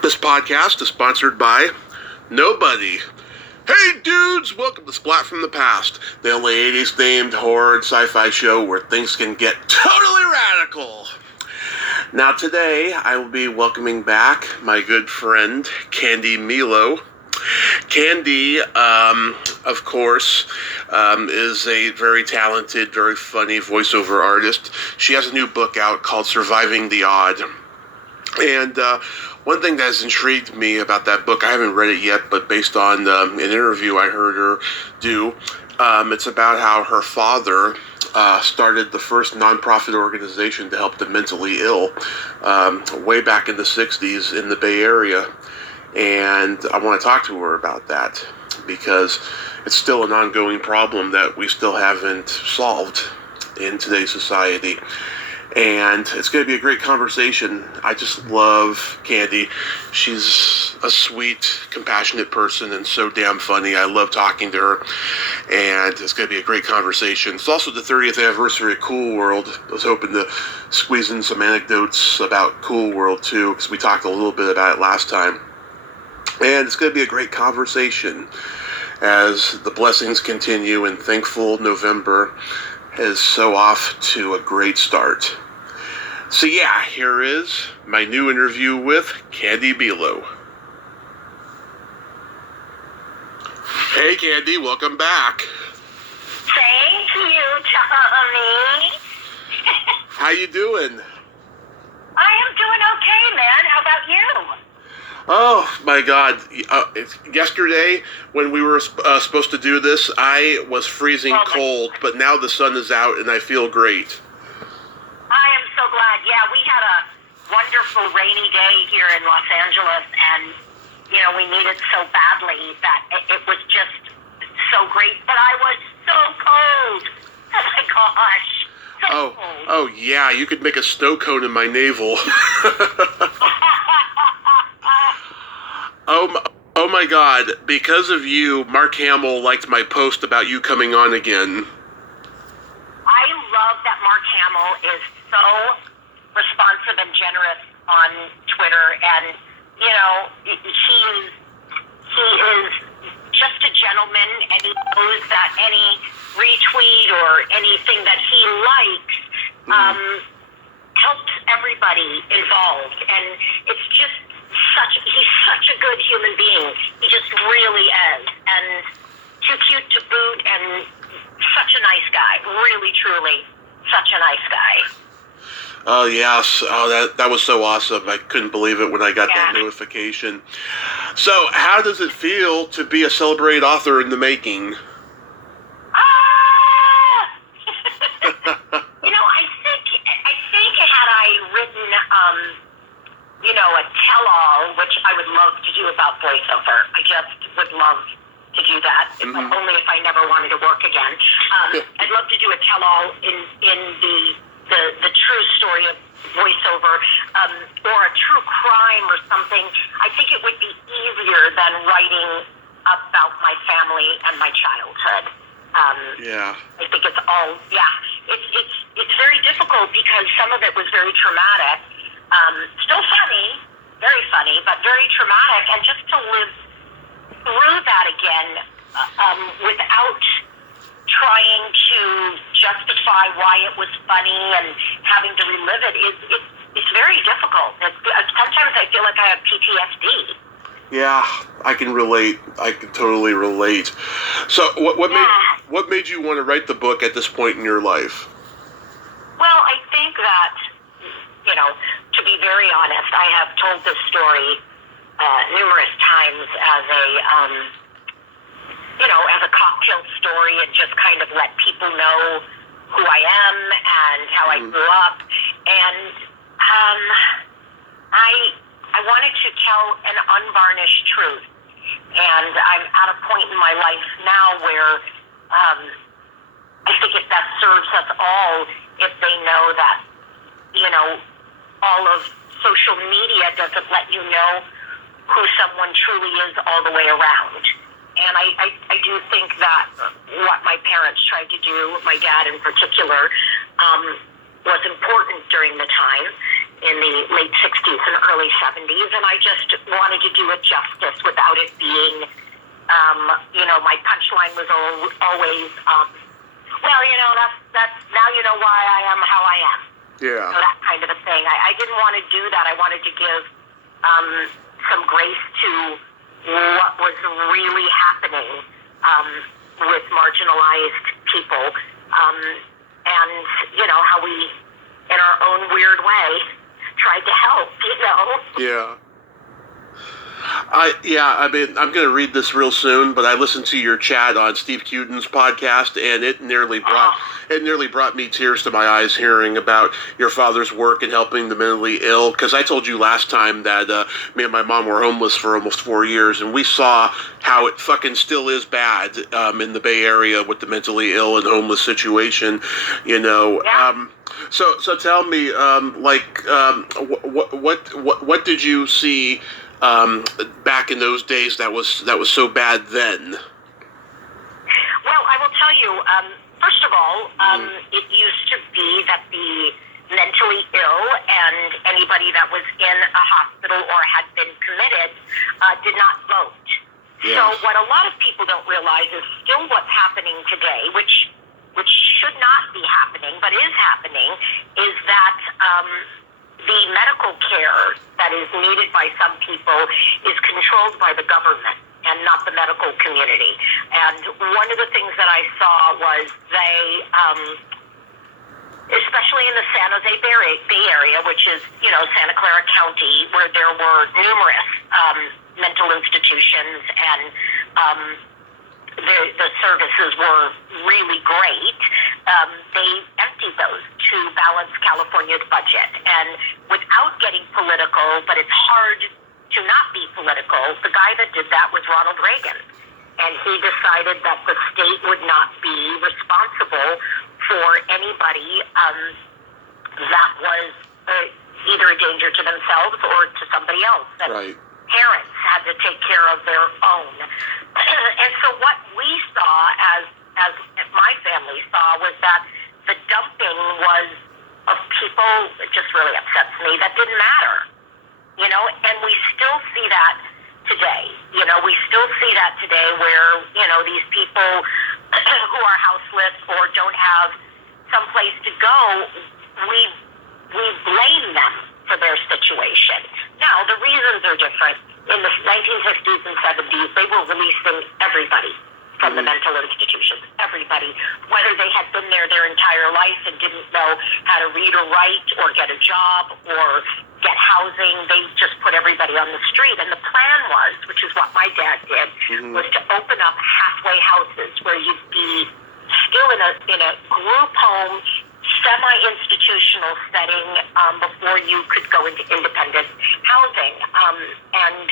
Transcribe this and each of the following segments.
This podcast is sponsored by nobody. Hey dudes, welcome to Splat from the Past, the only 80s themed horror and sci-fi show where things can get totally radical. Now today, I will be welcoming back my good friend, Candi Milo. Candi, of course, is a very talented, very funny voiceover artist. She has a new book out called Surviving the Odd. And one thing that has intrigued me about that book, I haven't read it yet, but based on an interview I heard her do, it's about how her father started the first nonprofit organization to help the mentally ill way back in the 60s in the Bay Area. And I want to talk to her about that because it's still an ongoing problem that we still haven't solved in today's society. And it's going to be a great conversation. I just love Candi. She's a sweet, compassionate person and so damn funny. I love talking to her. And it's going to be a great conversation. It's also the 30th anniversary of Cool World. I was hoping to squeeze in some anecdotes about Cool World too, because we talked a little bit about it last time. And it's going to be a great conversation as the blessings continue, and thankful November is so off to a great start. So yeah, here is my new interview with Candi Milo. Hey Candi, welcome back. Thank you, Tommy. How you doing? I am doing okay, man. How about you? Oh my God! Yesterday, when we were supposed to do this, I was freezing cold, but now the sun is out and I feel great. I am so glad. Yeah, we had a wonderful rainy day here in Los Angeles, and you know we need it so badly that it was just so great. But I was so cold. Oh my gosh! So cold. Oh yeah, you could make a snow cone in my navel. Oh my God, because of you, Mark Hamill liked my post about you coming on again. I love that Mark Hamill is so responsive and generous on Twitter, and, you know, he is just a gentleman, and he knows that any retweet or anything that he likes helps everybody involved, and it's just he's such a good human being. He just really is. And too cute to boot, and such a nice guy. Really, truly, such a nice guy. Oh, yes. Oh, that was so awesome. I couldn't believe it when I got that notification. So, how does it feel to be a celebrated author in the making? You know, I think had I written, you know, a tell-all, which I would love to do about voiceover. I just would love to do that, only if I never wanted to work again. I'd love to do a tell-all in the true story of voiceover, or a true crime or something. I think it would be easier than writing about my family and my childhood. Yeah. I think it's all, it's very difficult because some of it was very traumatic. Still funny, very funny, but very traumatic, and just to live through that again without trying to justify why it was funny and having to relive it it's very difficult. Sometimes I feel like I have PTSD. Yeah, I can relate. I can totally relate. So, what made you want to write the book at this point in your life? Well, I think that, you know, to be very honest, I have told this story numerous times as a cocktail story, and just kind of let people know who I am and how I grew up. And I wanted to tell an unvarnished truth. And I'm at a point in my life now where I think it best serves us all if they know that, you know, all of social media doesn't let you know who someone truly is all the way around. And I do think that what my parents tried to do, my dad in particular, was important during the time. in the late 60s and early 70s, and I just wanted to do it justice without it being, my punchline was always, well, that's now you know why I am how I am. Yeah. So that kind of a thing. I didn't want to do that. I wanted to give some grace to what was really happening with marginalized people, and how we, in our own weird way, tried to help. Yeah. I mean, I'm going to read this real soon, but I listened to your chat on Steve Cuten's podcast, and it nearly brought me tears to my eyes hearing about your father's work in helping the mentally ill. Because I told you last time that me and my mom were homeless for almost 4 years, and we saw how it fucking still is bad in the Bay Area with the mentally ill and homeless situation. Yeah. So tell me, what did you see back in those days that was so bad then? Well, I will tell you, first of all, it used to be that the mentally ill and anybody that was in a hospital or had been committed did not vote. Yes. So what a lot of people don't realize is still what's happening today, which should not be happening, but is happening, is that the medical care that is needed by some people is controlled by the government and not the medical community. And one of the things that I saw was they, especially in the San Jose Bay Area, which is, Santa Clara County, where there were numerous mental institutions and the services were really great, they emptied those to balance California's budget. And without getting political, but it's hard to not be political, the guy that did that was Ronald Reagan. And he decided that the state would not be responsible for anybody that was either a danger to themselves or to somebody else. That Right. Parents had to take care of their own. And so what we saw, as my family saw, was that the dumping was of people, it just really upsets me, that didn't matter. And we still see that today. We still see that today where, these people who are houseless or don't have some place to go, we blame them for their situation. Now, the reasons are different. In the 1950s and 70s, they were releasing everybody from the mental institutions, everybody, whether they had been there their entire life and didn't know how to read or write or get a job or get housing. They just put everybody on the street. And the plan was, which is what my dad did, was to open up halfway houses where you'd be still in a group home, semi-institutional setting before you could go into independent housing. And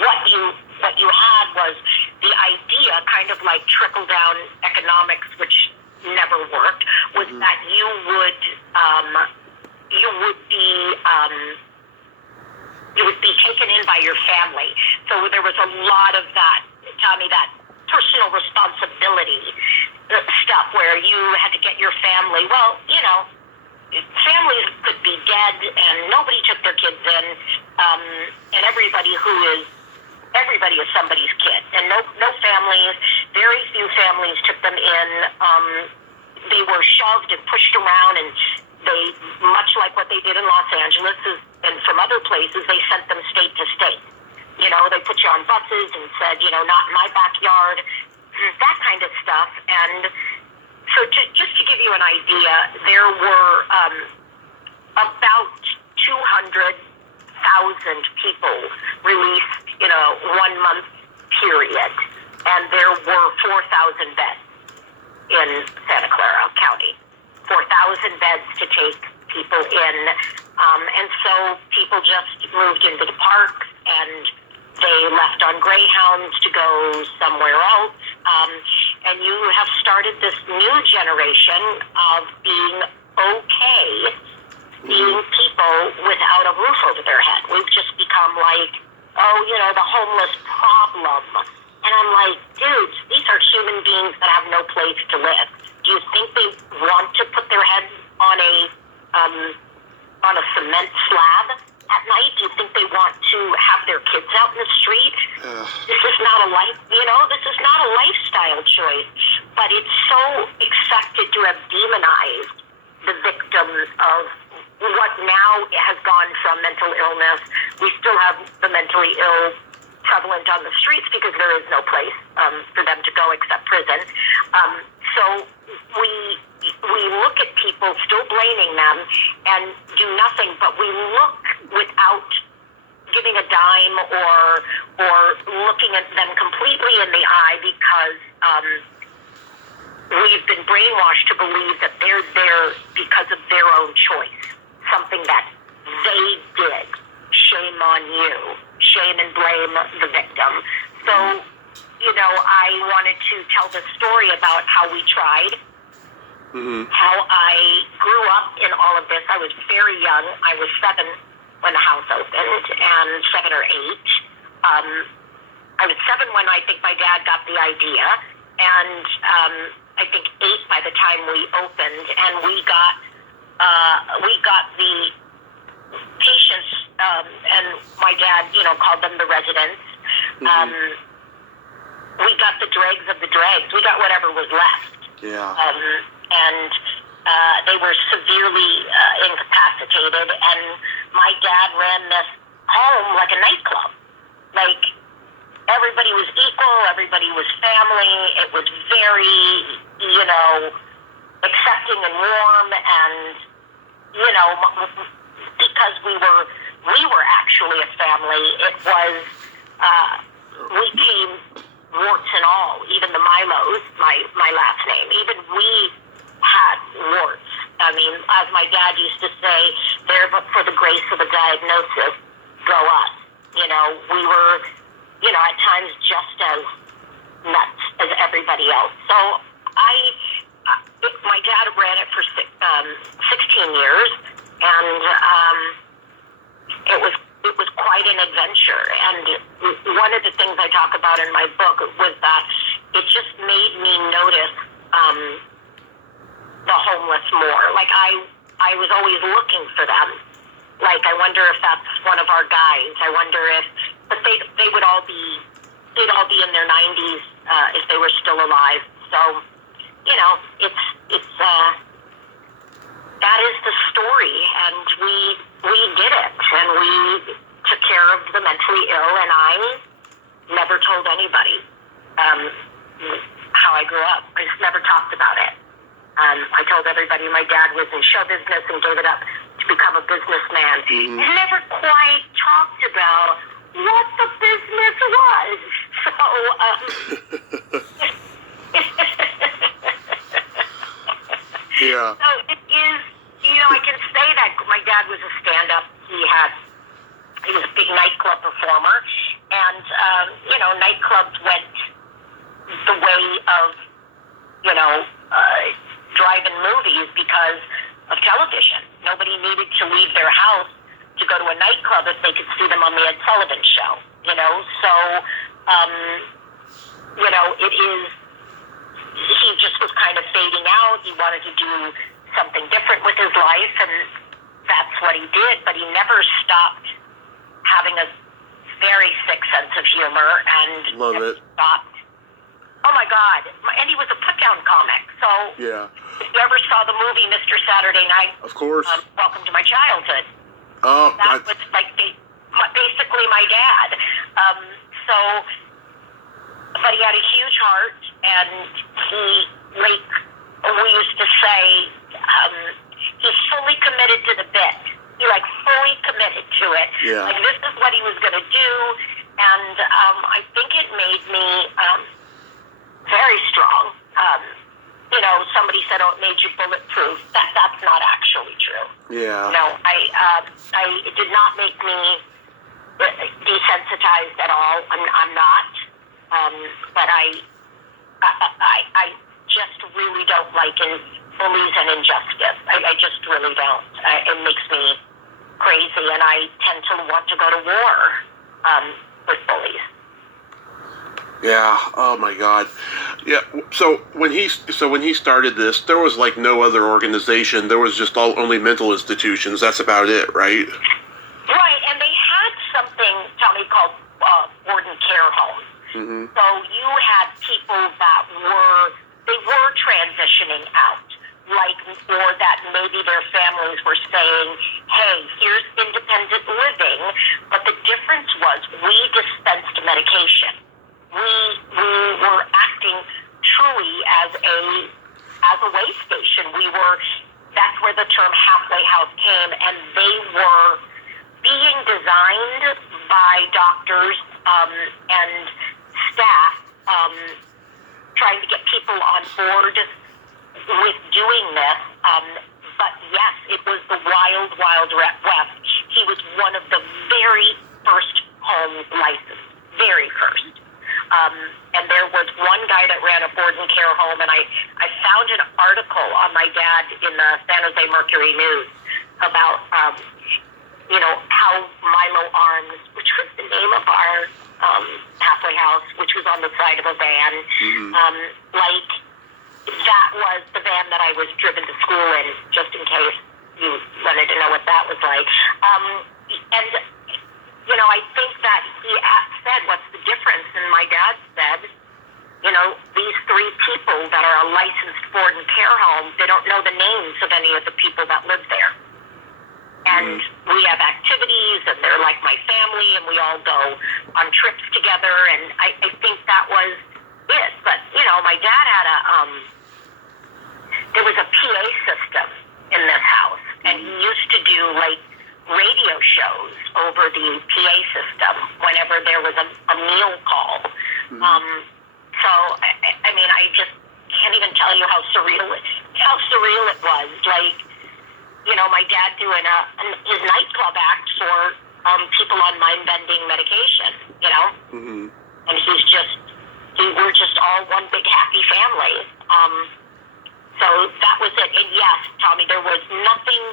what you had was the idea, kind of like trickle-down economics, which never worked, was that you would be taken in by your family. So there was a lot of that, Tommy, that personal responsibility stuff where you had to get your family. Well, families could be dead and nobody took their kids in, and everybody is somebody's kid. And no families, very few families took them in. They were shoved and pushed around, and they, much like what they did in Los Angeles and from other places, they sent them state to state. They put you on buses and said, not in my backyard, that kind of stuff. And so just to give you an idea, there were about 200,000 people released in a 1 month period, and there were 4,000 beds in Santa Clara County, 4,000 beds to take people in, and so people just moved into the parks and they left on Greyhounds to go somewhere else, and you have started this new generation of being okay being people without a roof over their head. We've just become like, the homeless problem. And I'm like, dudes, these are human beings that have no place to live. Do you think they want to put their head on a on a cement slab at night? Do you think they want to have their kids out in the street? This is not a this is not a lifestyle choice, but it's so accepted to have demonized the victims of what now has gone from mental illness. We still have the mentally ill prevalent on the streets because there is no place for them to go except prison. So we look at people still blaming them and do nothing, but we look without giving a dime or looking at them completely in the eye because we've been brainwashed to believe that they're there because of their own choice, something that they did. Shame on you. Shame and blame the victim. So, I wanted to tell the story about how we tried, how I grew up in all of this. I was very young. I was 7 when the house opened, and 7 or 8. I was 7 when I think my dad got the idea, and I think 8 by the time we opened, and we got the patients, and my dad, called them the residents. We got the dregs of the dregs. We got whatever was left. Yeah. And they were severely incapacitated, and my dad ran this home like a nightclub. Like, everybody was equal, everybody was family. It was very, accepting and warm, and, because we were actually a family. It was, we came warts and all, even the Milos, my last name, even we had warts. I mean, as my dad used to say, there but for the grace of a diagnosis, go us. We were, at times just as nuts as everybody else. So my dad ran it for 16 years, and it was quite an adventure. And one of the things I talk about in my book was that it just made me notice the homeless more. Like, I was always looking for them. Like, I wonder if that's one of our guys. I wonder but they would all be, they'd all be in their 90s if they were still alive. So, it's that is the story, and we did it, and we took care of the mentally ill, and I never told anybody how I grew up. I just never talked about it. I told everybody my dad was in show business and gave it up to become a businessman. I never quite talked about what the business was. So, yeah. So it is, I can say that my dad was a stand-up. He was a big nightclub performer, and, nightclubs went the way of, drive-in movies because of television. Nobody needed to leave their house to go to a nightclub if they could see them on the Ed Sullivan Show, So, it is, he just was kind of fading out. He wanted to do something different with his life, and that's what he did, but he never stopped having a very sick sense of humor, and Love it. stopped. Oh my God. And he was a put-down comic. So Yeah. if you ever saw the movie Mr. Saturday Night, Of course. Welcome to My Childhood. Oh, That was like basically my dad. But he had a huge heart, and he, like we used to say, he's fully committed to the bit. He fully committed to it. Yeah. Like, this is what he was going to do, and I think it made me very strong. Somebody said, "Oh, it made you bulletproof." That's not actually true. Yeah. No, it did not make me desensitized at all. I'm not. But I just really don't like bullies and injustice. I just really don't. It makes me crazy, and I tend to want to go to war with bullies. Yeah. Oh my God. Yeah. So when he started this, there was like no other organization. There was just only mental institutions. That's about it, right? Right, and they had something, Tommy, called board and care homes. Mm-hmm. So you had people that were transitioning out, or that maybe their families were saying, hey, here's independent living, but the difference was we dispensed medication. We were acting truly as a way station. That's where the term halfway house came, and they were being designed by doctors and staff, trying to get people on board with doing this. But yes, it was the wild, wild west. He was one of the very first homes licensed, very first. And there was one guy that ran a board and care home, and I found an article on my dad in the San Jose Mercury News about, how Milo Arms, which was the name of our halfway house, which was on the side of a van, that was the van that I was driven to school in, just in case you wanted to know what that was like. I think that he said, what's the difference? And my dad said, these three people that are a licensed board and care home, they don't know the names of any of the people that live there. And we have activities, and they're like my family, and we all go on trips together, and I think that was it. But, my dad had there was a PA system in this house, and he used to do, radio shows over the PA system whenever there was a meal call. So, I just can't even tell you how surreal it was. My dad doing his nightclub act for people on mind-bending medication, And we're just all one big happy family. So that was it. And yes, Tommy, there was nothing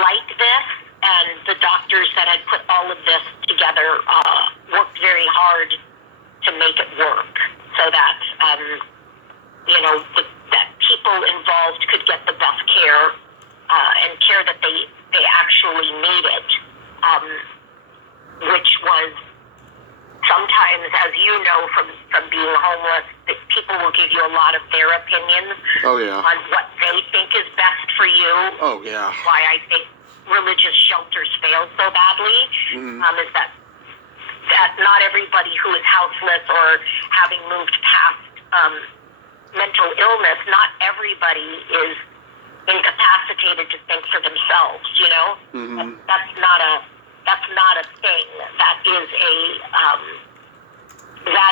like this, and the doctors that had put all of this together worked very hard to make it work so that, that people involved could get the best care and care that they actually needed, which was sometimes, as you know from being homeless, that people will give you a lot of their opinions on what they think is best for you. Oh, yeah. Why I think religious shelters fail so badly is that not everybody who is houseless or having moved past mental illness, not everybody is incapacitated to think for themselves, That's not a thing. That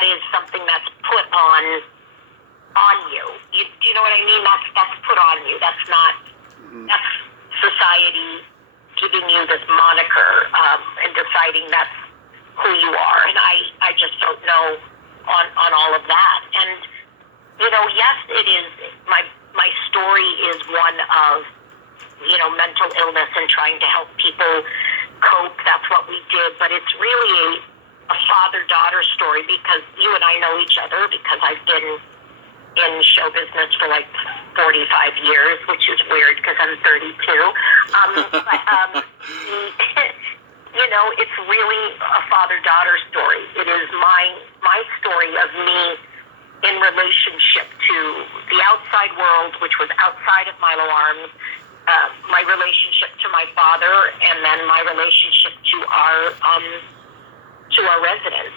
is something that's put on you. Do you know what I mean? That's put on you. That's not, that's society giving you this moniker and deciding that's who you are. And I just don't know on all of that. And, yes, it is, my story is one of, mental illness and trying to help people cope. That's what we did. But it's really a father-daughter story because you and I know each other because I've been in show business for 45 years, which is weird because I'm 32. It's really a father-daughter story. It is my story of me in relationship to the outside world, which was outside of Milo Arms, my relationship to my father, and then my relationship to our residents.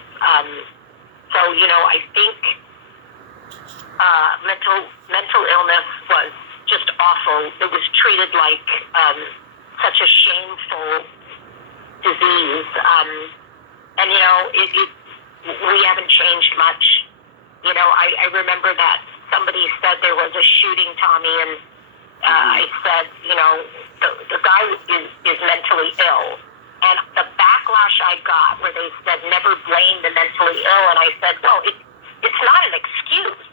So I think mental illness was just awful. It was treated like such a shameful disease, and we haven't changed much. I remember that somebody said there was a shooting, Tommy, and I said, the guy is mentally ill. And the backlash I got where they said never blame the mentally ill, and I said, well, it's not an excuse.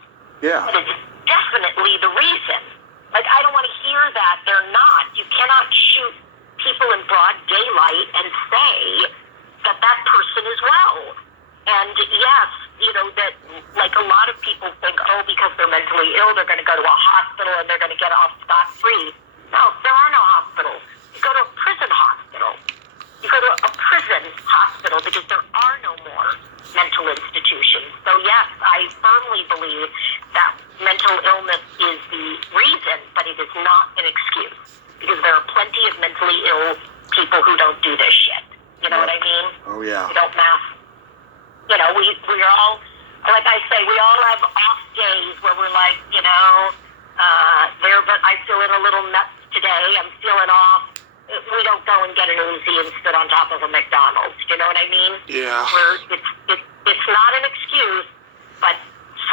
Yeah. But it's definitely the reason. I don't want to hear that they're not. You cannot shoot people in broad daylight and say that person is well. And yes, that like a lot of people think, oh, because they're mentally ill, they're going to go to a hospital and they're going to get off scot-free. No, there are no hospitals. You go to a prison hospital. You go to a prison hospital because there are no more mental institutions. So yes, I firmly believe that mental illness is the reason, but it is not an excuse. Because there are plenty of mentally ill people who don't do this shit. You know what I mean? Oh, yeah. We don't mask. We're all, like I say, we all have off days where we're like, but I'm feeling a little nuts today. I'm feeling off. We don't go and get an Uzi and sit on top of a McDonald's. You know what I mean? Yeah. It's not an excuse, but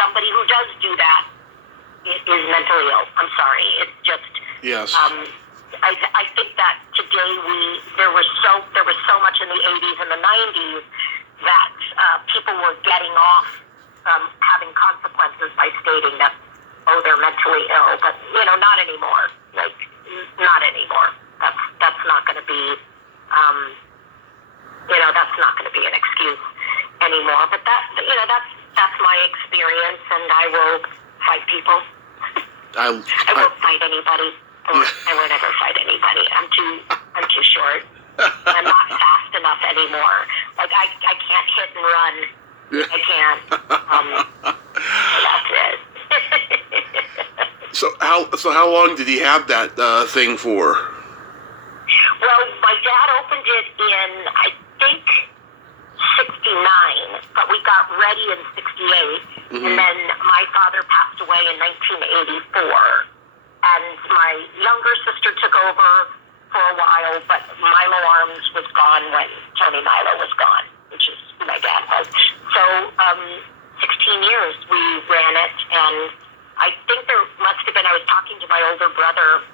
somebody who does do that is mentally ill. I'm sorry. It's just. Yes. I think that today there was so much in the 80s and the 90s that people were getting off having consequences by stating that, oh, they're mentally ill, but not anymore. Like, not anymore. That's not going to be that's not going to be an excuse anymore. But that's my experience, and I will fight people. I won't fight anybody. I won't ever fight anybody. I'm too short. I'm not fast enough anymore. Like I can't hit and run. I can't. That's it. So how long did he have that thing for? Well, my dad opened it in I think 69, but we got ready in 68, and then my father passed away in 1984. And my younger sister took over for a while, but Milo Arms was gone when Tony Milo was gone, which is who my dad was. So 16 years we ran it, and I think there must have been, I was talking to my older brother,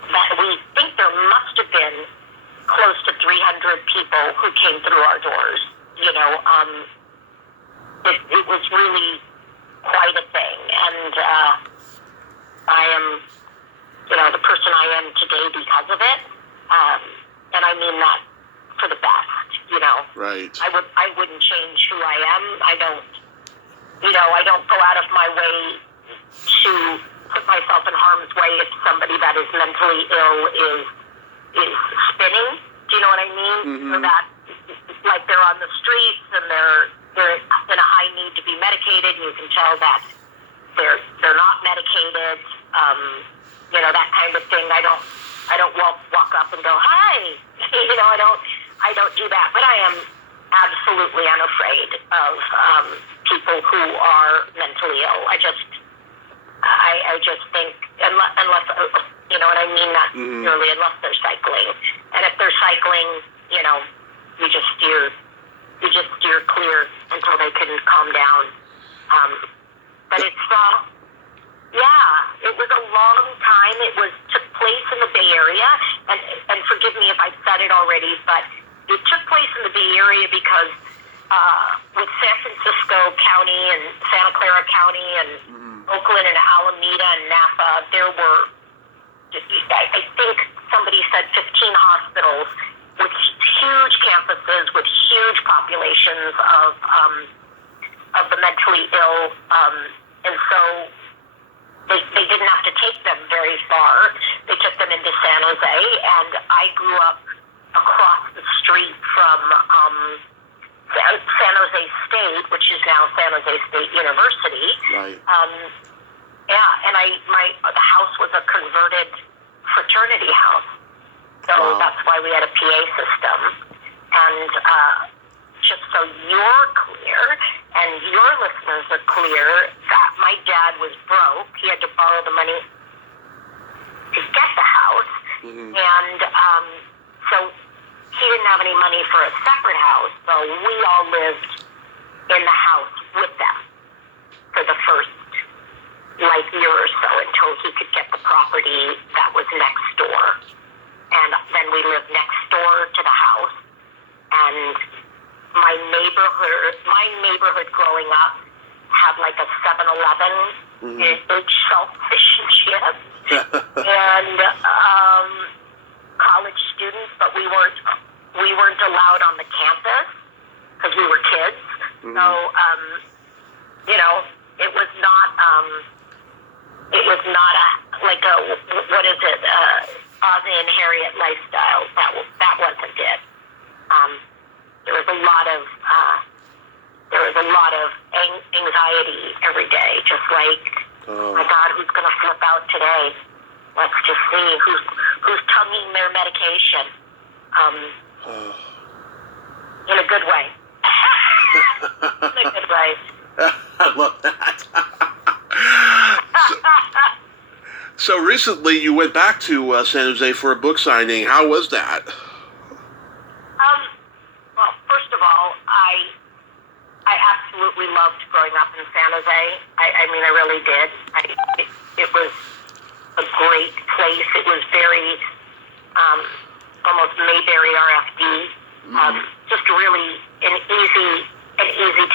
that we think there must have been close to 300 people who came through our doors. It was really quite a thing, and I am, the person I am today because of it, and I mean that for the best, Right. I wouldn't change who I am. I don't go out of my way to put myself in harm's way if somebody that is mentally ill is spinning. Do you know what I mean? So that, like, they're on the streets and they're in a high need to be medicated, and you can tell that they're not medicated. That kind of thing. I don't walk up and go, hi. I don't do that. But I am absolutely unafraid of people who are mentally ill. I just think unless you know what I mean, not really, unless they're cycling. And if they're cycling, you just steer clear until they can calm down. But it's it was a long time. It took place in the Bay Area, and forgive me if I've said it already, but it took place in the Bay Area because with San Francisco County and Santa Clara County and Oakland and Alameda and Napa, there were, I think somebody said 15 hospitals with huge campuses with huge populations of the mentally ill, and so they didn't have to take them very far. They took them into San Jose, and I grew up across the street from San Jose State, which is now San Jose State University. Right. And the house was a converted fraternity house, so that's why we had a PA system. And just so you're clear, and your listeners are clear, that my dad was broke. He had to borrow the money to get the house, and so he didn't have any money for a separate house, so we all lived in the house with them for the first year or so until he could get the property that was next door. And then we lived next door to the house, and my neighborhood growing up had like a 7-Eleven in each self-sufficient and college students, but we weren't allowed on the campus because we were kids. Mm-hmm. So, you know, it was not what is it, Ozzy and Harriet lifestyle. That wasn't it. There was a lot of anxiety every day, just like, oh my God, who's going to flip out today? Let's just see who's tonguing their medication. In a good way. In a good way. I love that. So recently you went back to San Jose for a book signing. How was that? Well, first of all, I absolutely loved growing up in San Jose. I mean, I really did. It was a great place. It was very almost Mayberry RFD. Just really an easy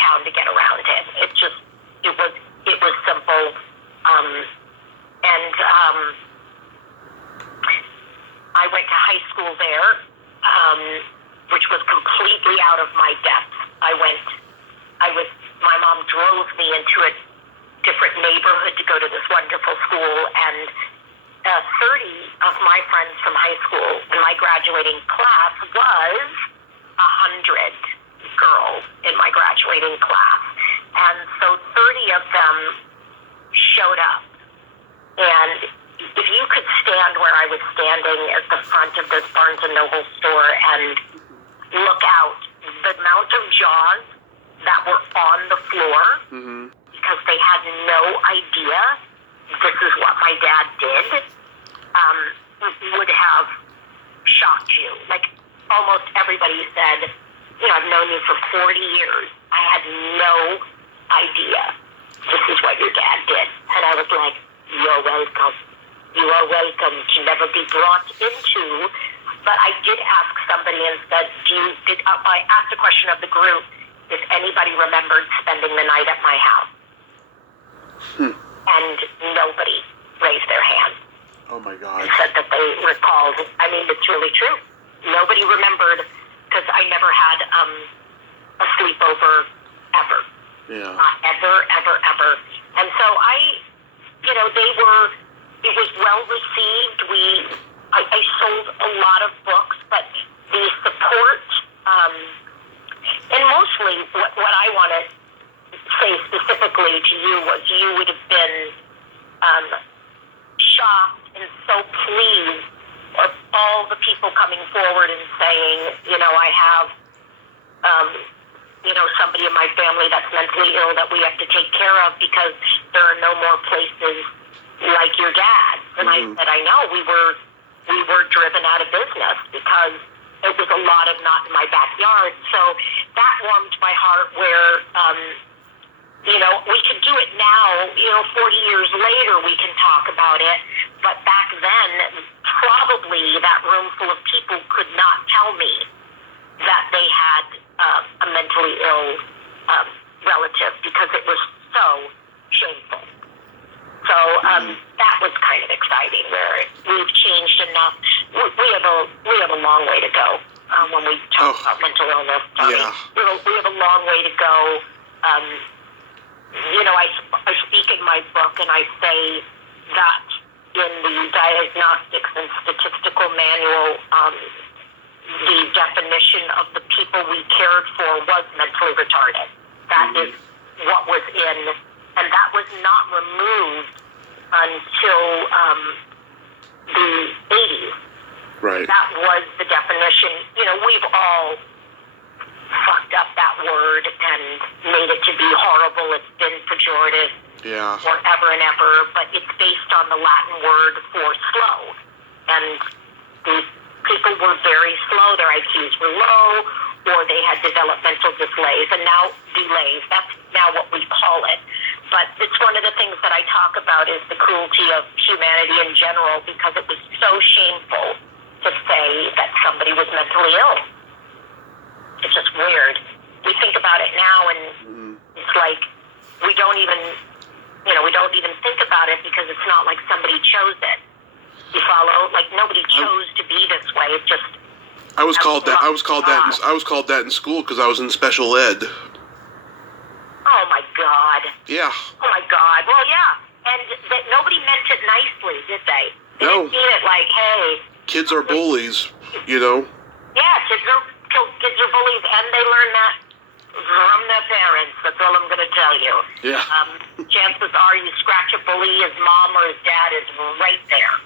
town to get around in. It was simple. I went to high school there, which was completely out of my depth. My mom drove me into a different neighborhood to go to this wonderful school, and 30 of my friends from high school in my graduating class was 100 girls in my graduating class. And so 30 of them showed up. And if you could stand where I was standing at the front of this Barnes & Noble store and look out, the amount of jaws that were on the floor, because they had no idea this is what my dad did, would have shocked you. Like, almost everybody said, you know, I've known you for 40 years. I had no idea this is what your dad did. And I was like, you're welcome. You are welcome to never be brought into. But I did ask somebody and said, I asked a question of the group, if anybody remembered spending the night at my house. And nobody raised their hand. Oh my God. And said that they recalled. I mean, it's really true. Nobody remembered, because I never had a sleepover ever. Yeah. Not ever. And so it was well received. I sold a lot of books, but the support, and mostly what I want to say specifically to you was you would have been shocked and so pleased of all the people coming forward and saying, you know, I have, somebody in my family that's mentally ill that we have to take care of because there are no more places like your dad. And I said, I know, we were driven out of business because it was a lot of not in my backyard. So that warmed my heart where, we can do it now, 40 years later we can talk about it. But back then, probably that room full of people could not tell me that they had a mentally ill relative because it was so shameful. So that was kind of exciting where we've changed enough. We have a long way to go when we talk about mental illness. Yeah. We have a long way to go. I speak in my book and I say that in the Diagnostics and Statistical Manual, the definition of the people we cared for was mentally retarded. That is what was in, and that was not removed until the 80s. Right. That was the definition. We've all fucked up that word and made it to be horrible. It's been pejorative forever and ever, but it's based on the Latin word for slow. And these people were very slow. Their IQs were low, or they had developmental delays, and now delays. That's now what we call it. But it's one of the things that I talk about is the cruelty of humanity in general, because it was so shameful to say that somebody was mentally ill. It's just weird. We think about it now, and it's like we don't even think about it because it's not like somebody chose it. You follow? Like nobody chose to be this way. It's just. I was called that in school because I was in special ed. Oh my God. Yeah. Oh my God. Well, yeah. And that nobody meant it nicely, did they? They No. didn't mean it like, hey. Kids are bullies, you know. Yeah, kids are bullies, and they learn that from their parents. That's all I'm going to tell you. Yeah. Chances are you scratch a bully, his mom or his dad is right there,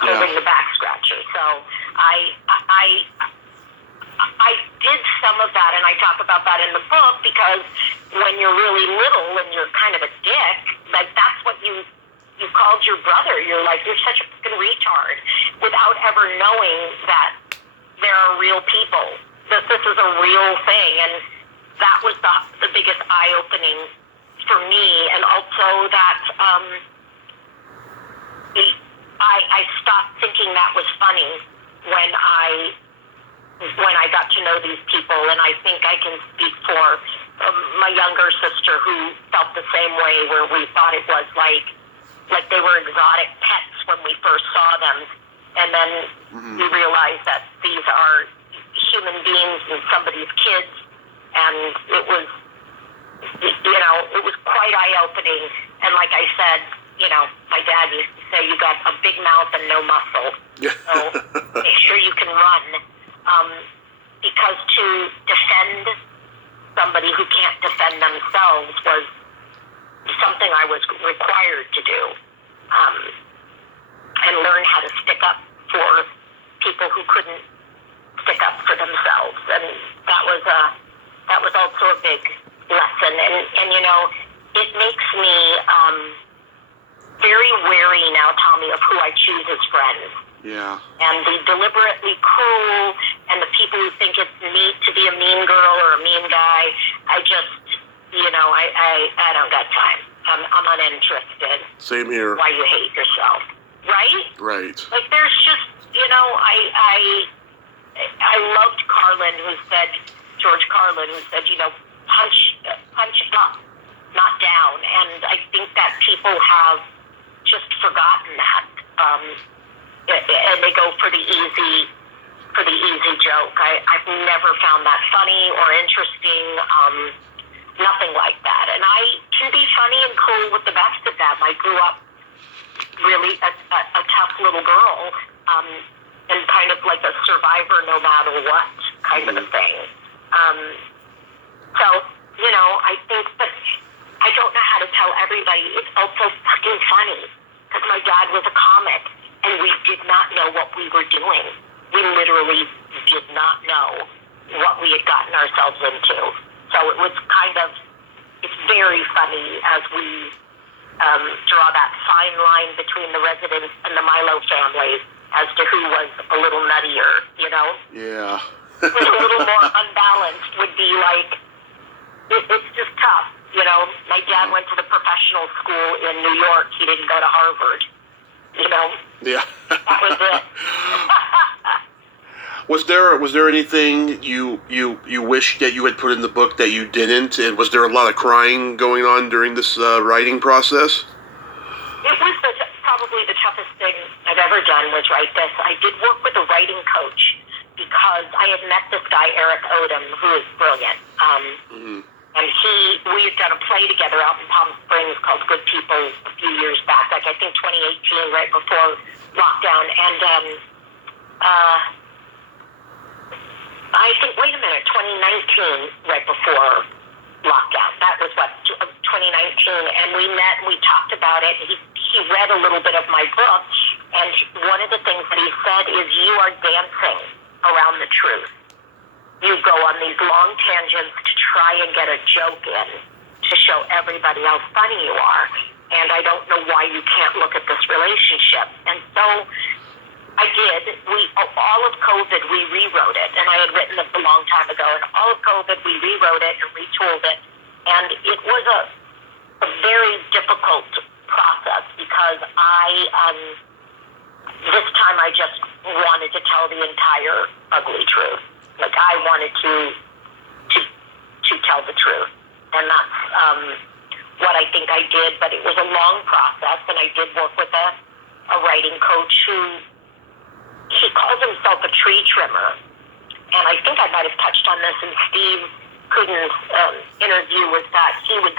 holding the back scratcher. So I did some of that, and I talk about that in the book, because when you're really little and you're kind of a dick, like that's what you called your brother. You're like, you're such a fucking retard, without ever knowing that there are real people, that this is a real thing. And that was the biggest eye-opening for me. And also that I stopped thinking that was funny when I got to know these people. And I think I can speak for my younger sister, who felt the same way, where we thought it was like they were exotic pets when we first saw them. And then we realized that these are human beings and somebody's kids. And it was, it was quite eye-opening. And like I said, my dad used to say, you got a big mouth and no muscle. So make sure you can run. Because to defend somebody who can't defend themselves was something I was required to do. And learn how to stick up for people who couldn't stick up for themselves. And that was also a big lesson. And it makes me very wary now, Tommy, of who I choose as friends. Yeah. And the deliberately cruel and the people who think it's neat to be a mean girl or a mean guy, I just, I don't got time. I'm uninterested. Same here. Why you hate yourself, right? Right. Like there's just, I loved George Carlin, who said, punch up, not down. And I think that people have just forgotten that. And they go for the easy joke. I've never found that funny or interesting. Nothing like that. And I can be funny and cool with the best of them. I grew up really a tough little girl, and kind of like a survivor no matter what kind of a thing. So, I think, but I don't know how to tell everybody it's also fucking funny, because my dad was a comic, and we did not know what we were doing. We literally did not know what we had gotten ourselves into. So it was it's very funny as we draw that fine line between the residents and the Milo family as to who was a little nuttier, Yeah. Who's a little more unbalanced would be like, it's just tough, My dad went to the professional school in New York. He didn't go to Harvard, Yeah. That was it. Was there anything you wish that you had put in the book that you didn't? And was there a lot of crying going on during this writing process? It was probably the toughest thing I've ever done was write this. I did work with a writing coach because I had met this guy, Eric Odom, who is brilliant. And we had done a play together out in Palm Springs called Good People a few years back, like I think 2018, right before lockdown. And I think, 2019, right before lockdown. That was 2019, and we met and we talked about it. He read a little bit of my book, and one of the things that he said is, you are dancing around the truth. You go on these long tangents to try and get a joke in to show everybody how funny you are, and I don't know why you can't look at this relationship. And so I did. All of COVID, we rewrote it, and I had written it a long time ago. And all of COVID, we rewrote it and retooled it, and it was a very difficult process because this time I just wanted to tell the entire ugly truth. Like I wanted to tell the truth, and that's what I think I did. But it was a long process, and I did work with a writing coach who. He calls himself a tree trimmer, and I think I might have touched on this in Steve Cooden's interview was that he would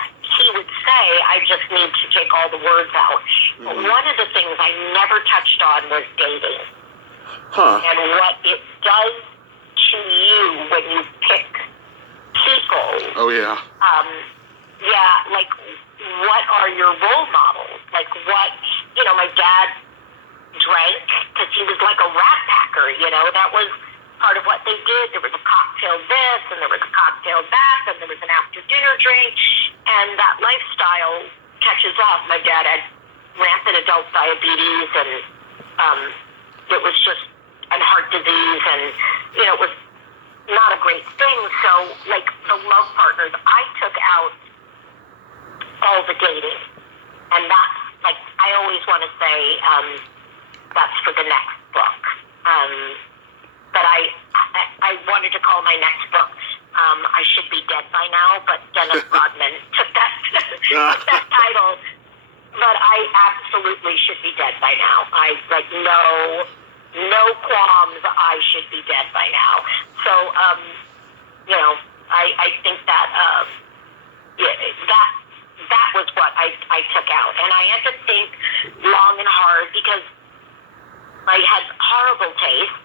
say, I just need to take all the words out. But one of the things I never touched on was dating. And what it does to you when you pick people. Oh, yeah. Like, what are your role models? Like, what, my dad drank because he was like a rat packer, that was part of what they did. There was a cocktail this, and there was a cocktail that, and there was an after-dinner drink, and that lifestyle catches up. My dad had rampant adult diabetes, and it was just, and heart disease, and, it was not a great thing. So, like, the love partners, I took out all the dating, and that's, like, I always want to say, that's for the next book. But I wanted to call my next book, I Should Be Dead by Now, but Dennis Rodman took that title. But I absolutely should be dead by now. I, like, no qualms, I should be dead by now. So, I think that, that was what I took out. And I had to think long and hard because I had horrible taste,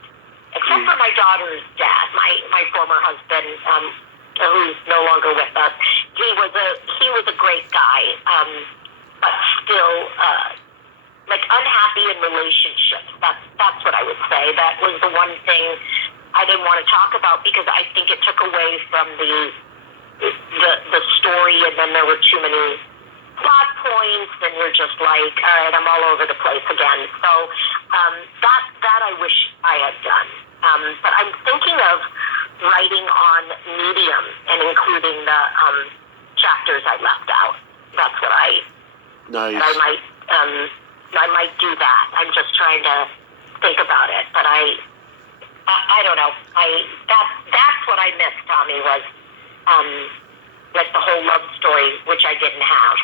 except for my daughter's dad, my former husband, who's no longer with us. He was a great guy, but still, like, unhappy in relationships. That's what I would say. That was the one thing I didn't want to talk about because I think it took away from the story, and then there were too many plot points, and you're just like, all right, I'm all over the place again. So that I wish I had done. But I'm thinking of writing on Medium and including the chapters I left out. That's what Nice. I might do that. I'm just trying to think about it. But I don't know. That's what I missed, Tommy, was like the whole love story, which I didn't have.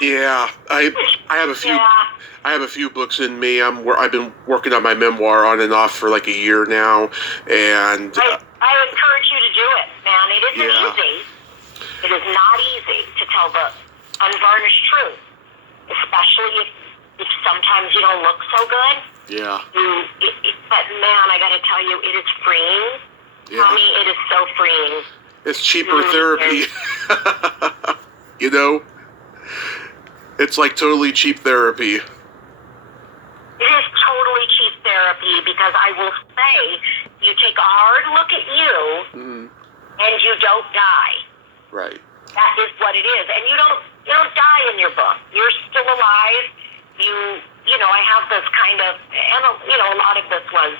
Yeah, I have a few. Yeah. I have a few books in me. I've been working on my memoir on and off for like a year now, and I encourage you to do it, man. It isn't easy. It is not easy to tell the unvarnished truth, especially if sometimes you don't look so good. Yeah. But man, I got to tell you, it is freeing. Yeah. Tommy, it is so freeing. It's cheaper therapy. It's like totally cheap therapy. It is totally cheap therapy because I will say, you take a hard look at you, and you don't die. Right. That is what it is, and you don't die in your book. You're still alive. I have this kind of, and a lot of this was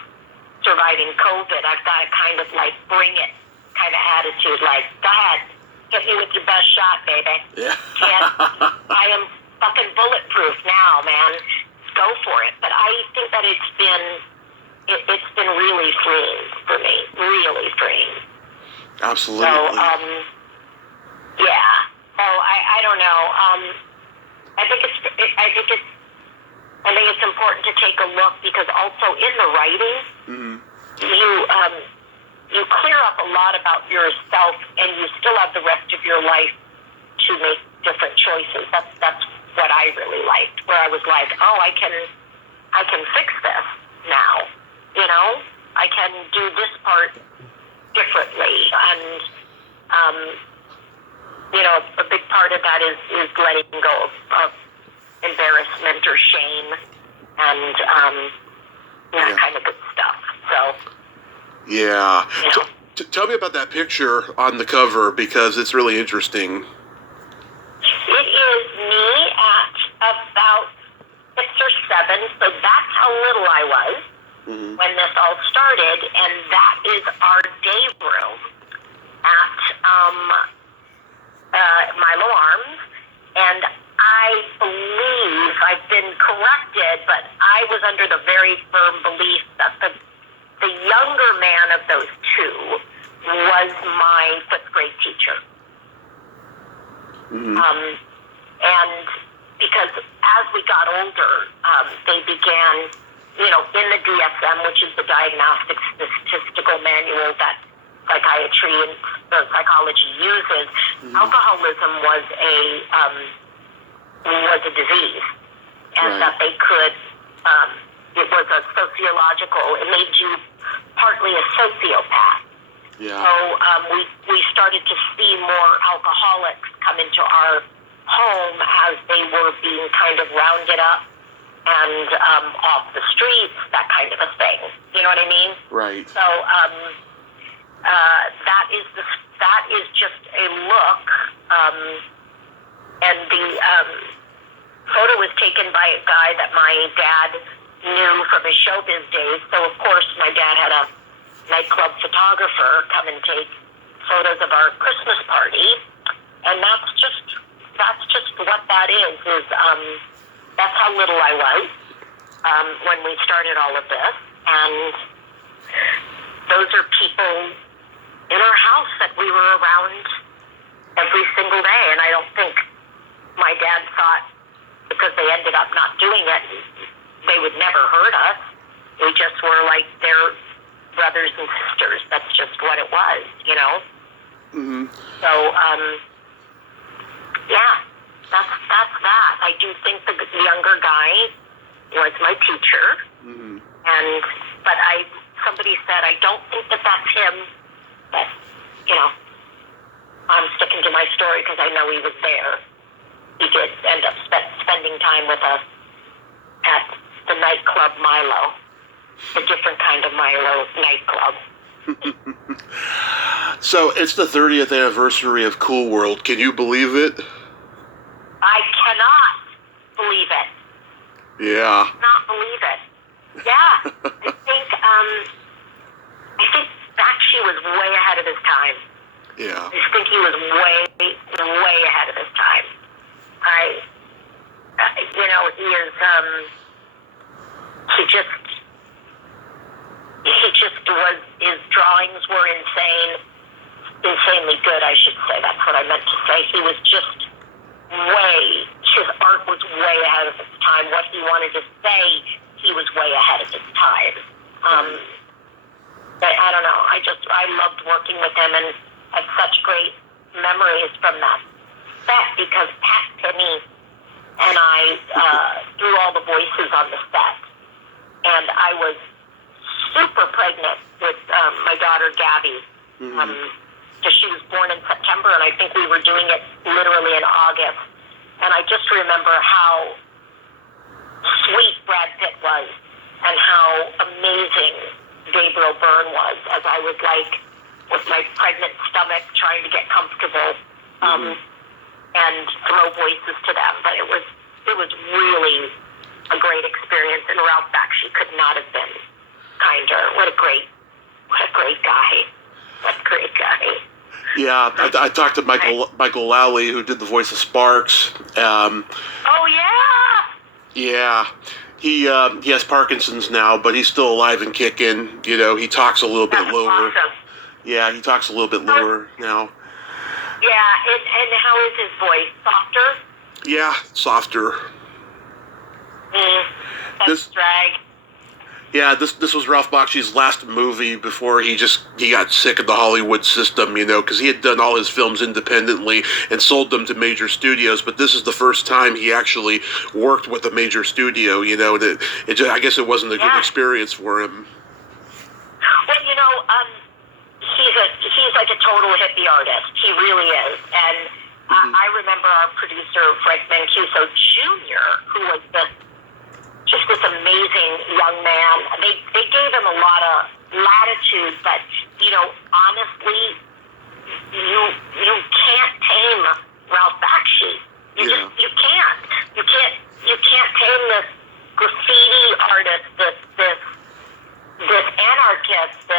surviving COVID. I've got a kind of like bring it kind of attitude, like, go ahead, hit me with your best shot, baby. Yeah. I am fucking bulletproof now, man. Go for it. But I think that it's been really freeing for me, really freeing. Absolutely. So, yeah. So I don't know. I think it's important to take a look because also in the writing, you clear up a lot about yourself, and you still have the rest of your life to make different choices. That's what I really liked, where I was like, oh, I can fix this now. I can do this part differently, and a big part of that is letting go of embarrassment or shame, and that kind of good stuff. So. Yeah. Tell me about that picture on the cover because it's really interesting. It is me at about 6 or 7, so that's how little I was when this all started, and that is our day room at Milo Arms, and I believe I've been corrected, but I was under the very firm belief that the younger man of those two was my 5th grade teacher. And because as we got older, they began, in the DSM, which is the Diagnostic Statistical Manual that psychiatry and psychology uses, alcoholism was a disease, and that they could. It was a sociological. It made you partly a sociopath. Yeah. So we started to see more alcoholics come into our home as they were being kind of rounded up and off the streets, that kind of a thing. You know what I mean? Right. So that is just a look, and the photo was taken by a guy that my dad knew from his showbiz days. So of course my dad had a nightclub photographer come and take photos of our Christmas party, and that's just what that is that's how little I was when we started all of this, and those are people in our house that we were around every single day, and I don't think my dad thought because they ended up not doing it, they would never hurt us. We just were like their brothers and sisters. That's just what it was, you know? Mm-hmm. So, yeah, that's that. I do think the younger guy was my teacher, but somebody said, I don't think that's him, but, you know, I'm sticking to my story because I know he was there. He did end up spending time with us at the nightclub Milo, a different kind of Milo nightclub. So it's the 30th anniversary of Cool World. Can you believe it? I cannot believe it. Yeah. Not believe it. Yeah. I think Bakshi was way ahead of his time. Yeah. I think he was way ahead of his time. He is, his drawings were insanely good, I should say. That's what I meant to say. He was just his art was way ahead of its time. What he wanted to say, he was way ahead of his time. I don't know. I loved working with him and had such great memories from that set because Pat Penny and I threw all the voices on the set. And I was super pregnant with my daughter, Gabby. Because she was born in September, and I think we were doing it literally in August. And I just remember how sweet Brad Pitt was and how amazing Gabriel Byrne was as I was like with my pregnant stomach trying to get comfortable and throw voices to them. But it was really a great experience, and Ralph Bakshi could not have been kinder. What a great guy. What a great guy. Yeah, I talked to Michael Lowley, who did the voice of Sparks. Oh yeah. Yeah, he has Parkinson's now, but he's still alive and kicking. You know, he talks a little bit lower. Awesome. Yeah, he talks a little bit lower now. Yeah, and how is his voice? Softer? Yeah, softer. That's drag. Yeah, this was Ralph Bakshi's last movie before he got sick of the Hollywood system, you know, because he had done all his films independently and sold them to major studios, but this is the first time he actually worked with a major studio, you know, and I guess it wasn't a good experience for him. Well, you know, he's like a total hippie artist. He really is. And I remember our producer, Fred Mancuso Jr., who was just this amazing young man. They gave him a lot of latitude, but, you know, honestly, you can't tame Ralph Bakshi. You can't. You can't tame this graffiti artist, this anarchist,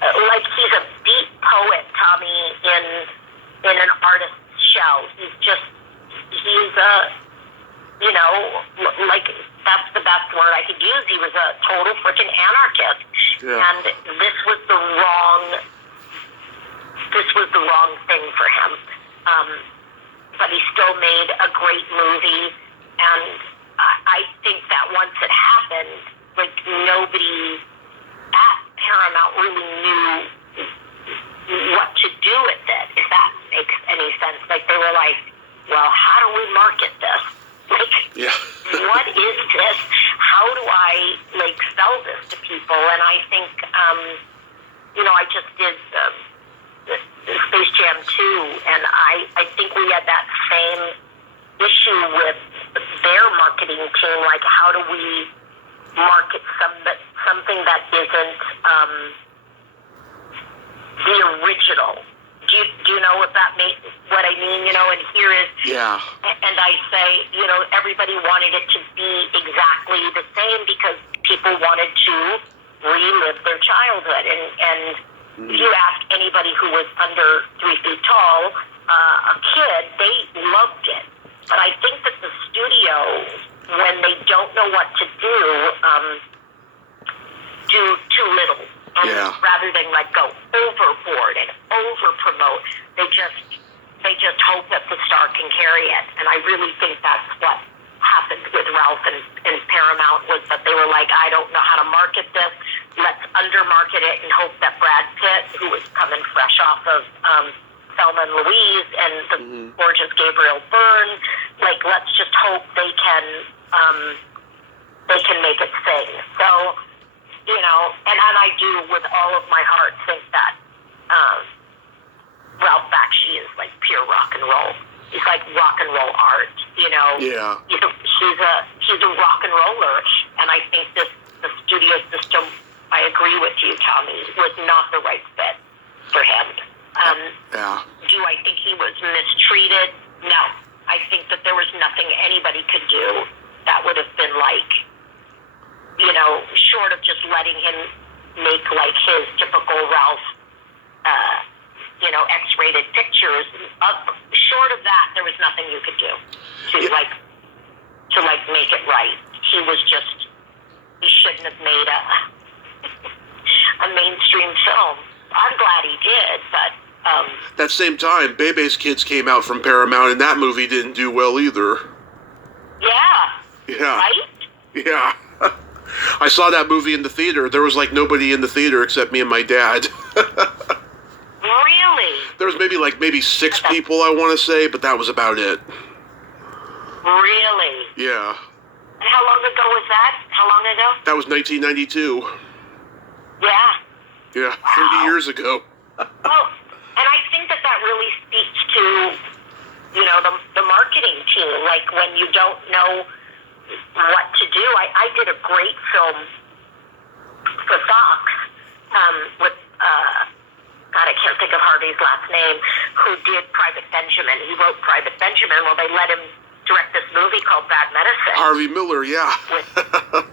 like he's a beat poet, Tommy, in an artist's shell. He's a, you know, like, that's the best word I could use. He was a total freaking anarchist. Yeah. And this was the wrong thing for him. But he still made a great movie, and I think that once it happened, like, nobody at Paramount really knew what to do with it, if that makes any sense. Like, they were like, well, how do we market this? Like, Yeah. what is this? How do I, like, sell this to people? And I think, I just did the Space Jam 2, and I think we had that same issue with their marketing team. Like, how do we market something that isn't the original? Do you know what I mean? And here is, Yeah. and I say, everybody wanted it to be exactly the same because people wanted to relive their childhood. And if you ask anybody who was under 3 feet tall, a kid, they loved it. But I think that the studio, when they don't know what to do too little. And rather than go overboard and over promote, they just hope that the star can carry it. And I really think that's what happened with Ralph and Paramount, was that they were like, I don't know how to market this. Let's undermarket it and hope that Brad Pitt, who was coming fresh off of Thelma and Louise and the gorgeous Gabriel Byrne, let's just hope they can make it sing. So, and I do with all of my heart think that Ralph Bakshi is pure rock and roll. He's like rock and roll art, Yeah. He's a rock and roller, and I think the studio system, I agree with you, Tommy, was not the right fit for him. Yeah. Do I think he was mistreated? No. I think that there was nothing anybody could do that would have been short of just letting him make his typical Ralph, X-rated pictures. Short of that, there was nothing you could do to make it right. He shouldn't have made a mainstream film. I'm glad he did, but that same time, Bebe's Kids came out from Paramount, and that movie didn't do well either. Yeah. Right? Yeah. I saw that movie in the theater. There was nobody in the theater except me and my dad. Really? There was maybe 6 people, I want to say, but that was about it. Really? Yeah. And how long ago was that? How long ago? That was 1992. Yeah. Yeah, Wow. 30 years ago. Well, and I think that really speaks to, the marketing team. When you don't know what to do. I did a great film for Fox with, God, I can't think of Harvey's last name, who did Private Benjamin. He wrote Private Benjamin. Well, they let him direct this movie called Bad Medicine. Harvey Miller, yeah.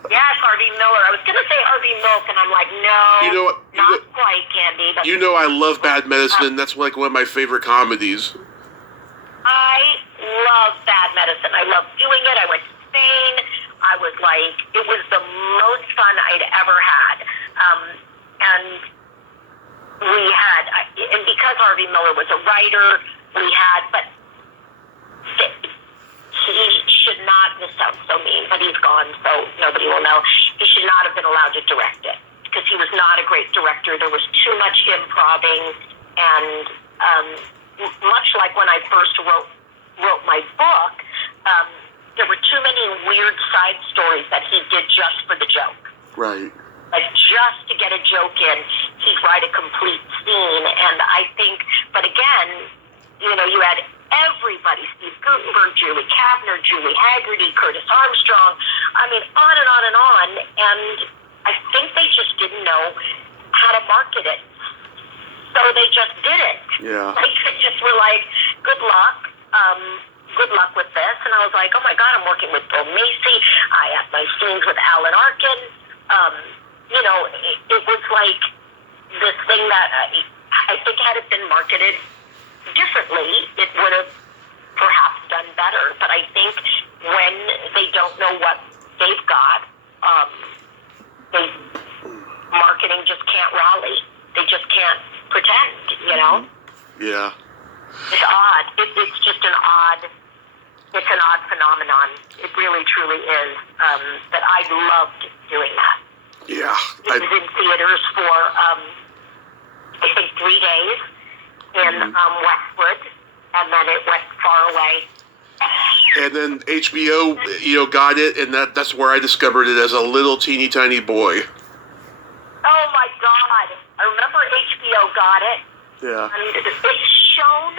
Yes, Harvey Miller. I was going to say Harvey Milk, and I'm like, no, not quite, Candi. But, I love Bad Medicine. That's one of my favorite comedies. I love Bad Medicine. I love doing it. I went to Spain. I was it was the most fun I'd ever had. And we had, and because Harvey Miller was a writer, but he should not, this sounds so mean, but he's gone, so nobody will know. He should not have been allowed to direct it, because he was not a great director. There was too much improvising, and much like when I first wrote my book, there were too many weird side stories that he did just for the joke. Right. Just to get a joke in, he'd write a complete scene. And I think, but again, you had everybody, Steve Gutenberg, Julie Kavner, Julie Haggerty, Curtis Armstrong, on and on and on. And I think they just didn't know how to market it. So they just did it. Yeah. They just were good luck. Good luck with this. And I was like, oh my God, I'm working with Bill Macy. I had my scenes with Alan Arkin. It was this thing that I think had it been marketed differently, it would have perhaps done better. But I think when they don't know what they've got, marketing just can't rally. They just can't pretend, Yeah. It's odd. It's just an odd phenomenon. It really, truly is. That I loved doing that. Yeah. It was in theaters for I think, 3 days in Westwood, and then it went far away. And then HBO, got it, and that's where I discovered it as a little teeny tiny boy. Oh my God! I remember HBO got it. Yeah. And it's shown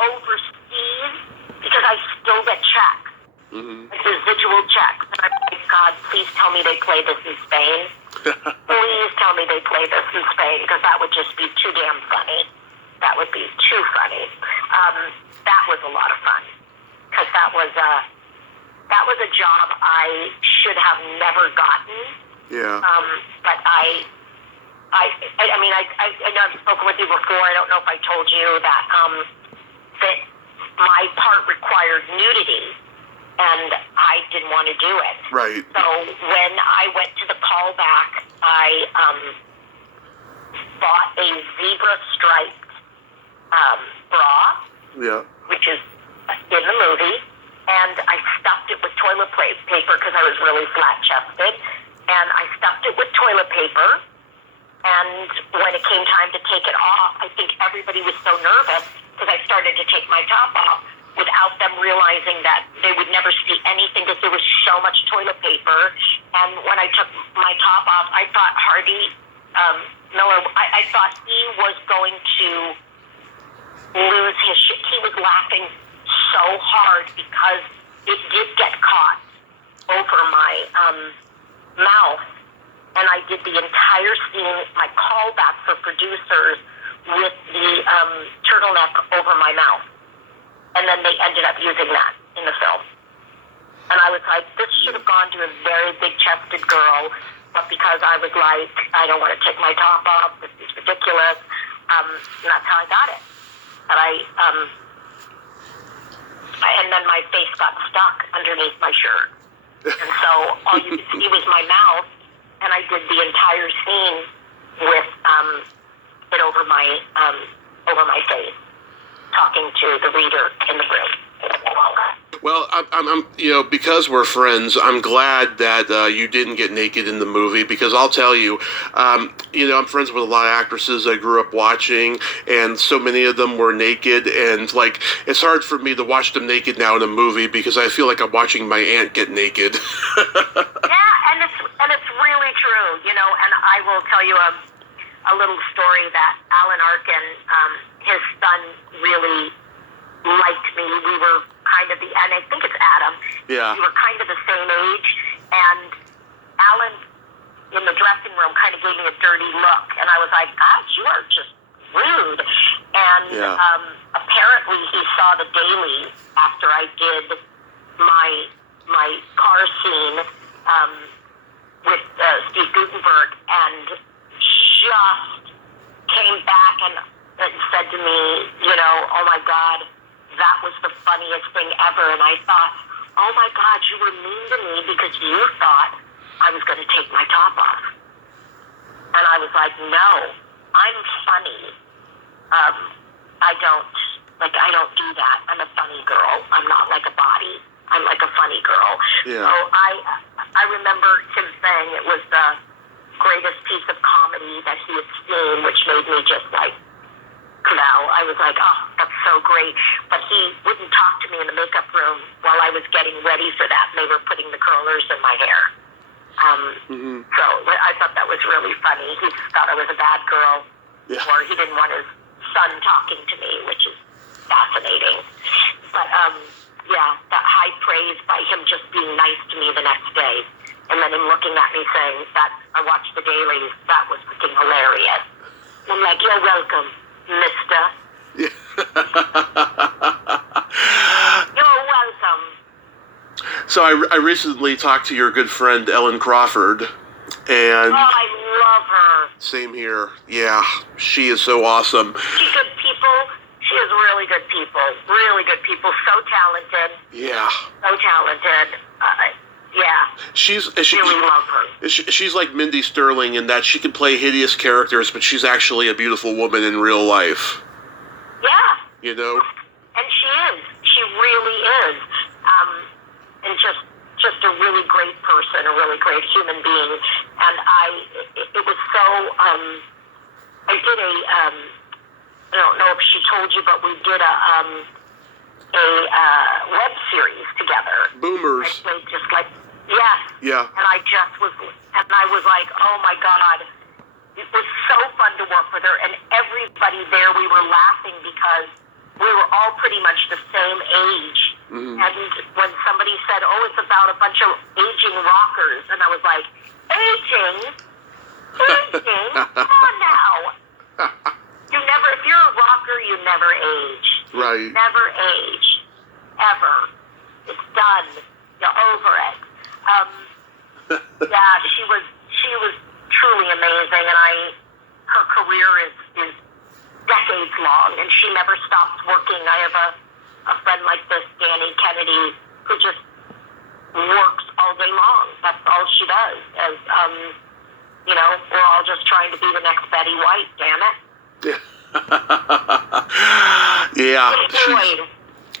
overseas because I still get checks. Like residual checks. And I'm like, God, please tell me they play this in Spain. Please tell me they play this in Spain, because that would just be too damn funny. That would be too funny. That was a lot of fun, because that was a job I should have never gotten. Yeah. But I mean, I know I've spoken with you before. I don't know if I told you that that my part required nudity, and I didn't want to do it. Right. So when I went to the callback, I bought a zebra striped bra, Yeah. which is in the movie, and I stuffed it with toilet paper because I was really flat-chested, and I stuffed it with toilet paper, and when it came time to take it off, I think everybody was so nervous because I started to take my top off without them realizing that they would never see anything because there was so much toilet paper. And when I took my top off, I thought Hardy Miller, I thought he was going to lose his shit. He was laughing so hard because it did get caught over my mouth. And I did the entire scene, my callback for producers, with the turtleneck over my mouth. And then they ended up using that in the film. And I was like, this should have gone to a very big-chested girl, but because I was like, I don't want to take my top off, this is ridiculous, and that's how I got it. But and then my face got stuck underneath my shirt. And so all you could see was my mouth, and I did the entire scene with it over my face, talking to the reader in the room. Well, I'm because we're friends, I'm glad that you didn't get naked in the movie, because I'll tell you, I'm friends with a lot of actresses I grew up watching, and so many of them were naked, and like, it's hard for me to watch them naked now in a movie because I feel like I'm watching my aunt get naked. Yeah, and it's really true, and I will tell you a little story that Alan Arkin, his son, really liked me. We were kind of and I think it's Adam. Yeah. We were kind of the same age, and Alan in the dressing room kind of gave me a dirty look, and I was like, God, you are just rude. And apparently he saw the dailies after I did my car scene with Steve Gutenberg, and just came back and said to me, oh my God, that was the funniest thing ever. And I thought, oh my God, you were mean to me because you thought I was going to take my top off. And I was like, no, I'm funny. I don't do that. I'm a funny girl. I'm not like a body. I'm like a funny girl. Yeah. So I remember him saying it was the greatest piece of comedy that he had seen, which made me just like, I was like, oh, that's so great. But he wouldn't talk to me in the makeup room while I was getting ready for that, and they were putting the curlers in my hair. So I thought that was really funny. He thought I was a bad girl, or he didn't want his son talking to me, which is fascinating. But that high praise by him just being nice to me the next day, and then him looking at me saying that I watched the dailies, that was freaking hilarious. And I'm like, you're welcome, mister. Yeah. You're welcome. So I recently talked to your good friend Ellen Crawford, and I love her. Same here. Yeah, she is so awesome. She's good people. She is really good people. Really good people. So talented. Yeah. So talented. She really love her. She's like Mindy Sterling in that she can play hideous characters, but she's actually a beautiful woman in real life. Yeah. And she is. She really is. And just a really great person, a really great human being. And it was so I did I don't know if she told you, but we did a web series together. Boomers. I played just like, yes. Yeah. And I was like, oh my God. It was so fun to work with her, and everybody there, we were laughing because we were all pretty much the same age. Mm-hmm. And when somebody said, oh, it's about a bunch of aging rockers, and I was like, aging? Come on now. If you're a rocker, you never age. Right. Never age. Ever. It's done. You're over it. Yeah, she was truly amazing, and her career is decades long, and she never stops working. I have a friend like this, Danny Kennedy, who just works all day long. That's all she does. As we're all just trying to be the next Betty White. Damn it. Yeah.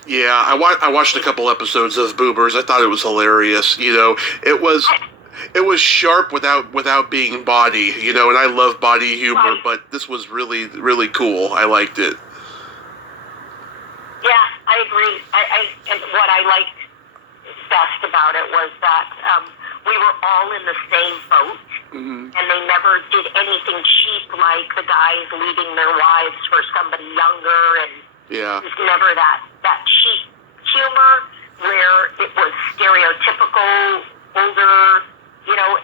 Yeah, I watched a couple episodes of Boomers. I thought it was hilarious. It was sharp without being body, and I love body humor, right. But this was really, really cool. I liked it. Yeah, I agree. And what I liked best about it was that we were all in the same boat, mm-hmm. and they never did anything cheap like the guys leaving their wives for somebody younger, and yeah. It was never that cheap humor where it was stereotypical, older,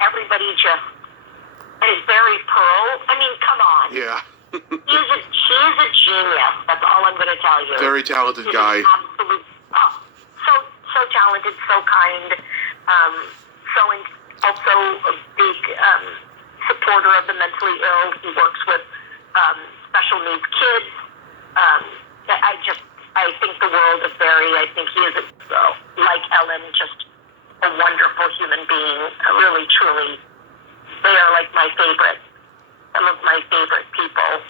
everybody just, and it's Barry Pearl. I mean, come on. Yeah. He's a genius. That's all I'm going to tell you. Very talented guy. Absolute, so talented, so kind, also a big supporter of the mentally ill. He works with special needs kids. I think the world of Barry. I think he is, like Ellen, just a wonderful human being. Really, truly, they are like some of my favorite people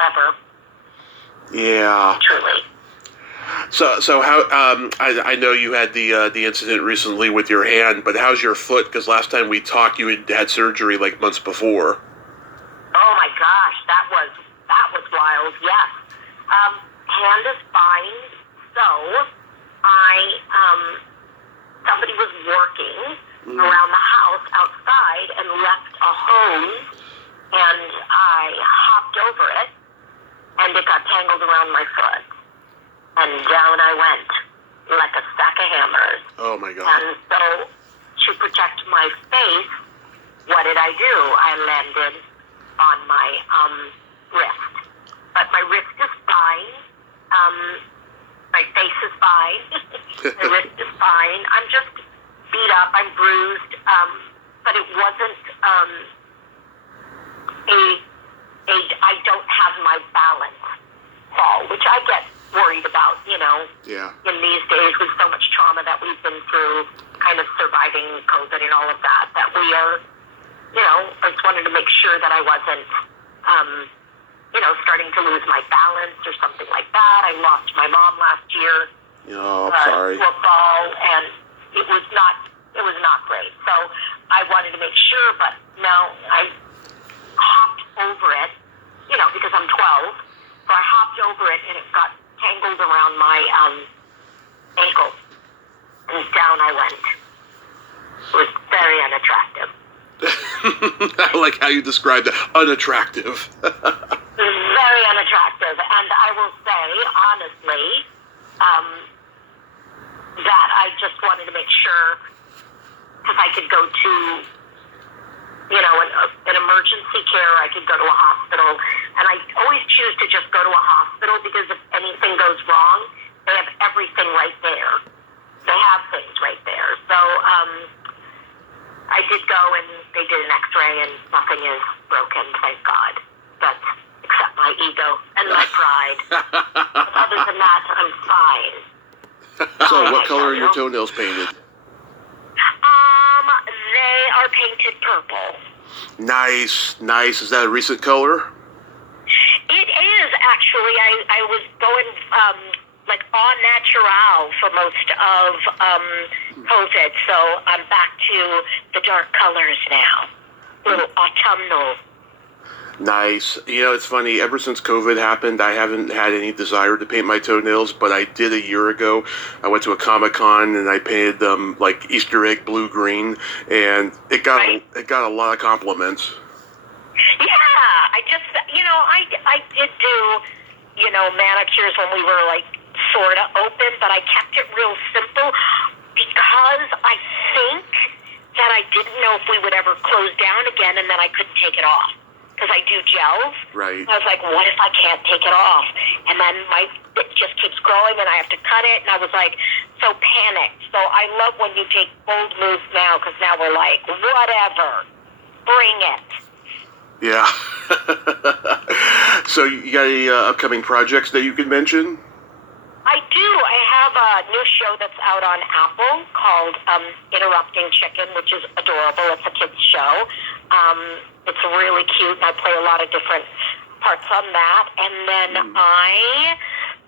ever. Yeah. Truly. So how? I know you had the incident recently with your hand, but how's your foot? Because last time we talked, you had surgery like months before. Oh my gosh, that was wild. Yes, hand is fine. So somebody was working around the house outside and left a hose, and I hopped over it, and it got tangled around my foot. And down I went, like a sack of hammers. Oh, my God. And so, to protect my face, what did I do? I landed on my wrist. But my wrist is fine. My face is fine. My wrist is fine. I'm just beat up. I'm bruised. But it wasn't I don't have my balance fall, which I get worried about, Yeah. in these days with so much trauma that we've been through, kind of surviving COVID and all of that we are, I just wanted to make sure that I wasn't, starting to lose my balance or something like that. I lost my mom last year. Oh, I'm sorry. To a fall, and it was not great. So I wanted to make sure, but no, I hopped over it, because I'm 12. So I hopped over it, and it got tangled around my ankle, and down I went. It was very unattractive. I like how you described it. Unattractive. Very unattractive, and I will say, honestly, that I just wanted to make sure, because I could go to, an emergency care, I could go to a hospital, and I always choose to just go to a hospital, because if anything goes wrong, they have everything right there. They have things right there. So, I did go, and they did an x-ray, and nothing is broken, thank God. But except my ego and my pride. Other than that, I'm fine. So, what color are your toenails painted? They are painted purple. Nice. Is that a recent color? It is, actually. I was going, au natural for most of COVID, so I'm back to the dark colors now. A little autumnal. Nice. You know, it's funny. Ever since COVID happened, I haven't had any desire to paint my toenails, but I did a year ago. I went to a Comic-Con and I painted them like Easter egg blue green, and Right? it got a lot of compliments. Yeah, I did do, manicures when we were like sort of open, but I kept it real simple because I think that I didn't know if we would ever close down again, and then I couldn't take it off because I do gels. Right. I was like, what if I can't take it off? And then it just keeps growing, and I have to cut it, and I was like so panicked. So I love when you take bold moves now, because now we're like, whatever, bring it. Yeah. So you got any upcoming projects that you could mention? I do. I have a new show that's out on Apple called Interrupting Chicken, which is adorable. It's a kids show. It's really cute, and I play a lot of different parts on that. And then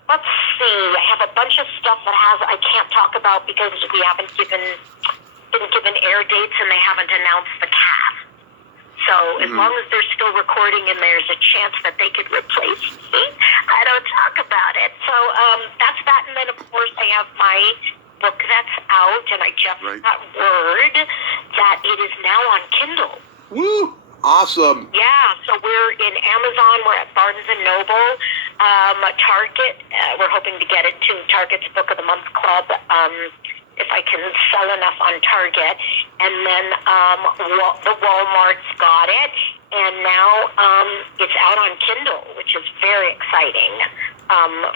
let's see, I have a bunch of stuff that I can't talk about because we haven't been given air dates, and they haven't announced the cast. So as long as they're still recording and there's a chance that they could replace me, I don't talk about it. So that's that. And then, of course, I have my book that's out, and I just got word that it is now on Kindle. Woo! Awesome. Yeah, so we're in Amazon. We're at Barnes & Noble. Target, we're hoping to get into Target's Book of the Month Club. If I can sell enough on Target. And then the Walmart's got it. And now it's out on Kindle, which is very exciting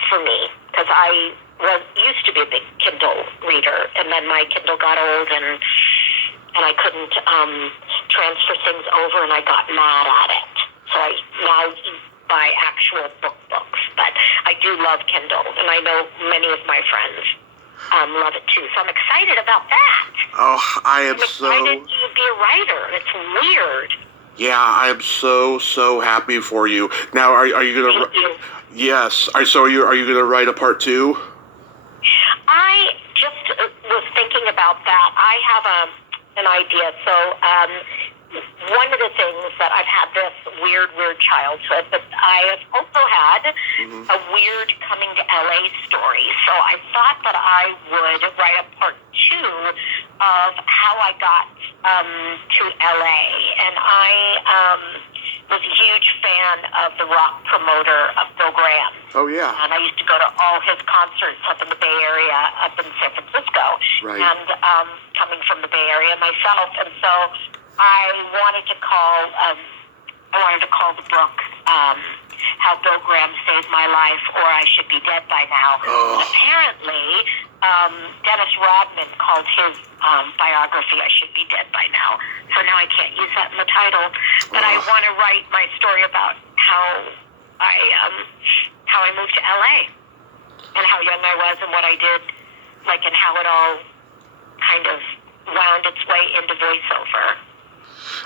for me, because I used to be a big Kindle reader, and then my Kindle got old, and I couldn't transfer things over, and I got mad at it. So I now buy actual books. But I do love Kindle, and I know many of my friends love it too. So I'm excited about that. Oh, I'm excited to be a writer. It's weird. Yeah, I am so happy for you. Now, are you gonna? Thank you. Yes. Are you gonna write a part 2? I just was thinking about that. I have an idea. So one of the things that I've had this weird childhood, but I have also had a weird coming to LA story. So I thought that I would write a part 2 of how I got to LA. And I was a huge fan of the rock promoter of Bill Graham. Oh, yeah. And I used to go to all his concerts up in the Bay Area, up in San Francisco. Right. And coming from the Bay Area myself. And so I wanted to call the book How Bill Graham Saved My Life, or I Should Be Dead by Now. Oh. Apparently, Dennis Rodman called his biography I Should Be Dead by Now. So now I can't use that in the title. But I want to write my story about how I moved to LA and how young I was and what I did, and how it all kind of wound its way into voiceover.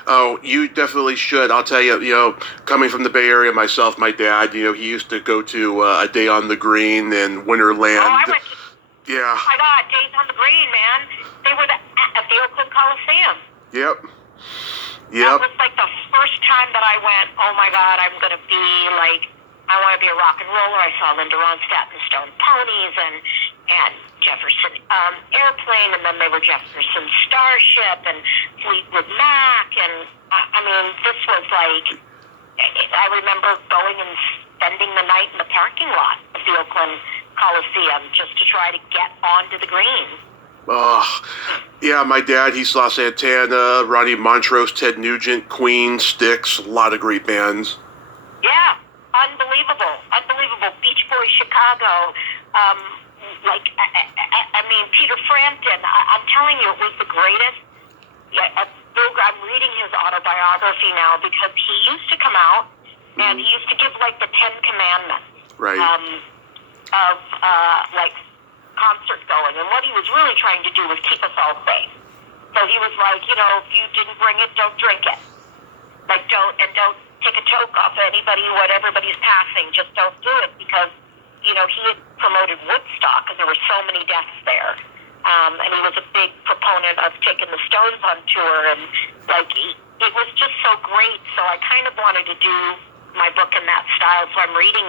Oh, you definitely should. I'll tell you, coming from the Bay Area myself, my dad, he used to go to A Day on the Green and Winterland. Oh, I went to, yeah. Oh my God, Days on the Green, man. They were at the Oakland Coliseum. Yep. That was like the first time that I went, oh my God, I'm going to be I want to be a rock and roller. I saw Linda Ronstadt and the Stone Ponies and Jefferson Airplane, and then they were Jefferson Starship and Fleetwood Mac, and I mean, this was I remember going and spending the night in the parking lot of the Oakland Coliseum just to try to get onto the green. Yeah, my dad, he saw Santana, Ronnie Montrose, Ted Nugent, Queen, Styx, a lot of great bands. Yeah, unbelievable. Beach Boys, Chicago, I mean, Peter Frampton. I'm telling you, it was the greatest. I'm reading his autobiography now because he used to come out and he used to give the 10 Commandments. Right. Of concert going, and what he was really trying to do was keep us all safe. So he was like, if you didn't bring it, don't drink it. Don't take a toke off anybody, what everybody's passing. Just don't do it, because he had promoted Woodstock, and there were so many deaths there. And he was a big proponent of taking the Stones on tour, and it was just so great. So I kind of wanted to do my book in that style. So I'm reading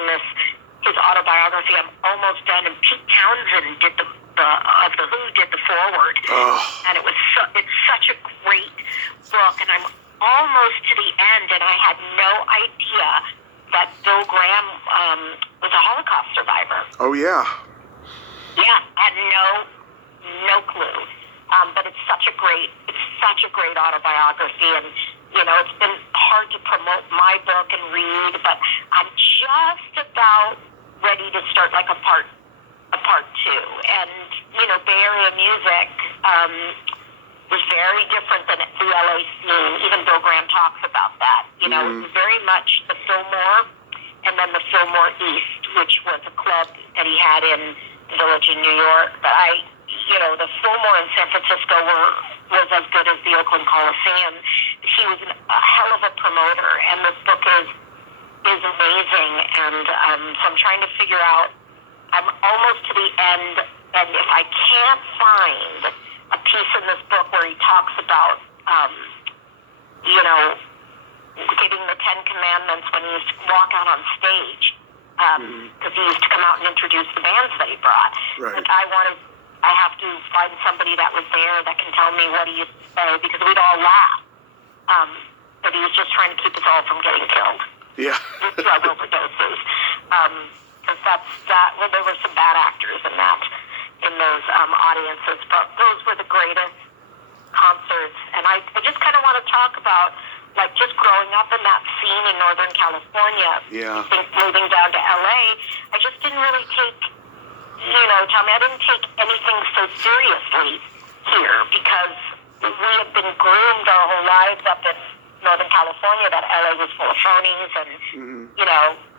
his autobiography. I'm almost done, and Pete Townsend did of the Who did the foreword, and it's such a great book, and I'm almost to the end, and I had no idea that Bill Graham was a Holocaust survivor. Oh yeah. Yeah, I had no clue. But it's such a great autobiography, and it's been hard to promote my book and read, but I'm just about ready to start like a part two. And Bay Area music was very different than the LA scene. Even Bill Graham talks about that. It was very much the Fillmore, and then the Fillmore East, which was a club that he had in the Village in New York. But the Fillmore in San Francisco was as good as the Oakland Coliseum. He was a hell of a promoter, and this book is amazing. And so I'm trying to figure out. I'm almost to the end, and if I can't find a piece in this book where he talks about, giving the 10 Commandments when he used to walk out on stage, because he used to come out and introduce the bands that he brought. Right. I have to find somebody that was there that can tell me what he used to say, because we'd all laugh. But he was just trying to keep us all from getting killed. Yeah. With drug overdoses. Because there were some bad actors in those audiences, but those were the greatest concerts. And I just kind of want to talk about, like, just growing up in that scene in Northern California. Yeah. I think moving down to LA, I just didn't really take, Tommy, I didn't take anything so seriously here, because we had been groomed our whole lives up in Northern California that LA was full of phonies and,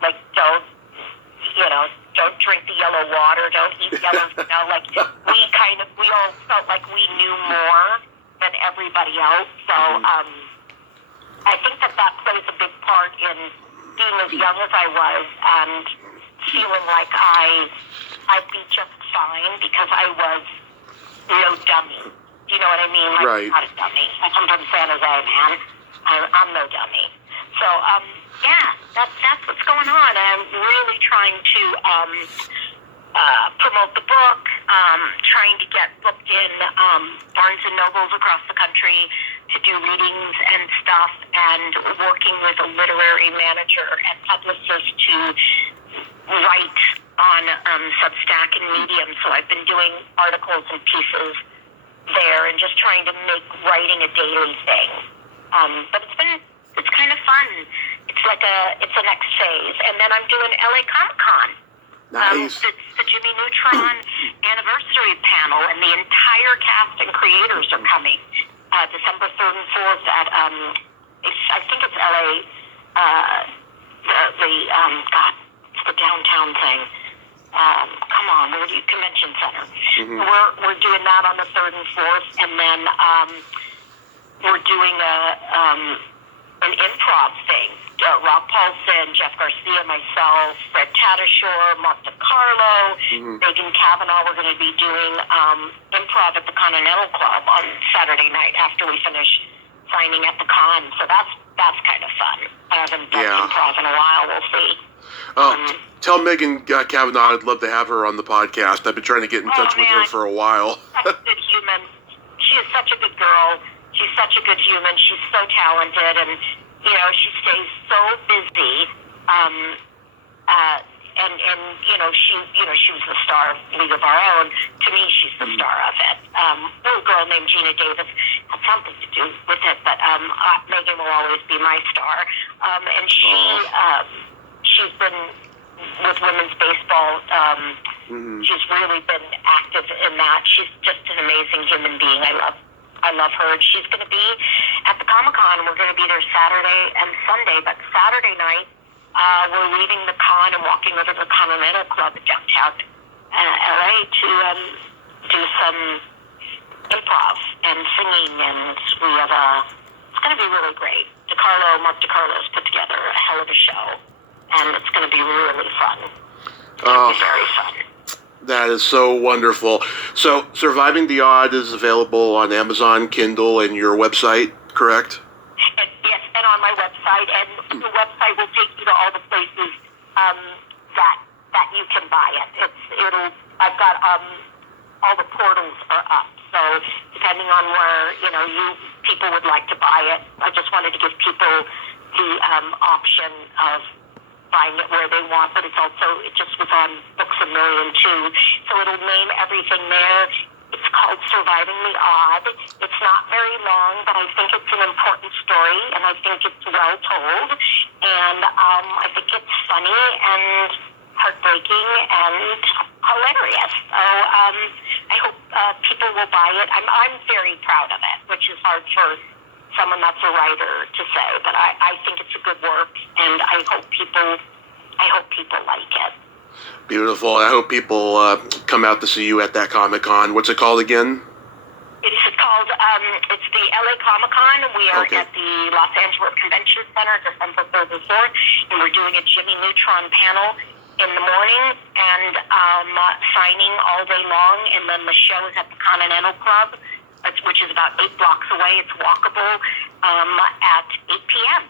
like, don't drink the yellow water, don't eat yellow, we all felt like we knew more than everybody else. So, I think that plays a big part in being as young as I was and feeling like I'd be just fine because I was no dummy. Do you know what I mean? Like, right. I'm not a dummy. I sometimes say it as man. I'm no dummy. So, that's what's going on. I'm really trying to promote the book, trying to get booked in Barnes and Nobles across the country to do readings and stuff, and working with a literary manager and publicist to write on Substack and Medium. So I've been doing articles and pieces there and just trying to make writing a daily thing. But it's kind of fun. It's the next phase. And then I'm doing LA Comic Con. Nice. It's the Jimmy Neutron anniversary panel, and the entire cast and creators are coming December 3rd and 4th at, I think it's LA, it's the downtown thing. Come on, Convention Center. Mm-hmm. We're doing that on the 3rd and 4th, and then we're doing an improv thing. Rob Paulson, Jeff Garcia, myself, Fred Tatasciore, Mark DiCarlo, Megan Cavanaugh. We're going to be doing improv at the Continental Club on Saturday night after we finish signing at the con. So that's kind of fun. I haven't done improv in a while. We'll see. Tell Megan Cavanaugh I'd love to have her on the podcast. I've been trying to get in touch with her for a while. Such a good human. She is such a good girl. She's such a good human. She's so talented, and she stays so busy. She was the star of League of Our Own. To me, she's the star of it. Little girl named Gina Davis had something to do with it, but Megan will always be my star. And she's been with women's baseball. She's really been active in that. She's just an amazing human being. I love her. She's going to be at the Comic-Con. We're going to be there Saturday and Sunday. But Saturday night, we're leaving the con and walking over to the Continental Club in downtown LA to do some improv and singing. And we have it's going to be really great. Mark DiCarlo's put together a hell of a show. And it's going to be really fun. It's going to be very fun. That is so wonderful. So, Surviving the Odd is available on Amazon, Kindle, and your website, correct? It's website, and the website will take you to all the places that you can buy it. I've got all the portals are up. So depending on where people would like to buy it, I just wanted to give people the option of buying it where they want, but it just was on Books A Million too. So it'll name everything there. It's called Surviving the Odd. It's not very long, but I think it's an important story, and I think it's well told, and I think it's funny and heartbreaking and hilarious. So I hope people will buy it. I'm very proud of it, which is hard for someone that's a writer to say, but I think it's a good work, and I hope people like it. Beautiful. I hope people come out to see you at that Comic-Con. What's it called again? It's called, it's the LA Comic-Con. We are Okay. at the Los Angeles Convention Center, December 3rd and 4th, and we're doing a Jimmy Neutron panel in the morning and signing all day long, and then the show is at the Continental Club, which is about 8 blocks away. It's walkable at 8 p.m.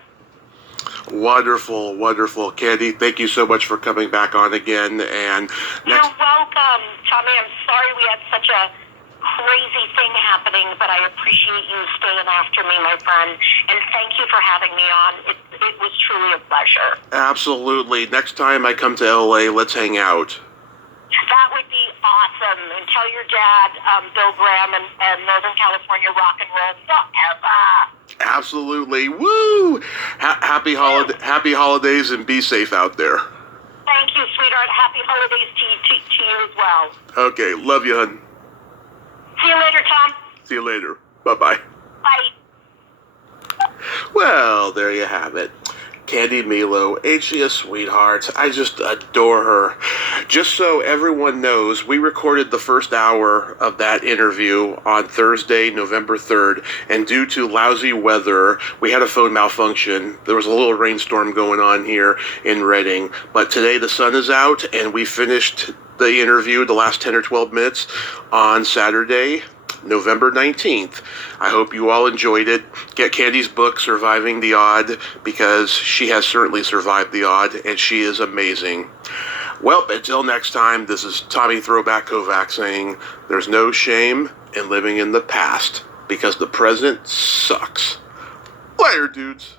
Wonderful, wonderful. Candi, thank you so much for coming back on again. And You're welcome, Tommy. I'm sorry we had such a crazy thing happening, but I appreciate you staying after me, my friend. And thank you for having me on. It was truly a pleasure. Absolutely. Next time I come to LA, let's hang out. That would be awesome. And tell your dad, Bill Graham, and Northern California rock and roll forever. Absolutely. Woo! Happy holidays, and be safe out there. Thank you, sweetheart. Happy holidays to you as well. Okay. Love you, hun. See you later, Tom. See you later. Bye-bye. Bye. Well, there you have it. Candi Milo, ain't she a sweetheart? I just adore her. Just so everyone knows, we recorded the first hour of that interview on Thursday, November 3rd, and due to lousy weather, we had a phone malfunction. There was a little rainstorm going on here in Redding, but today the sun is out, and we finished the interview, the last 10 or 12 minutes, on Saturday, November 19th. I hope you all enjoyed it. Get Candi's book, Surviving the Odd, because she has certainly survived the odd, and she is amazing. Well, until next time, this is Tommy Throwback Kovac saying, there's no shame in living in the past, because the present sucks. Later, dudes.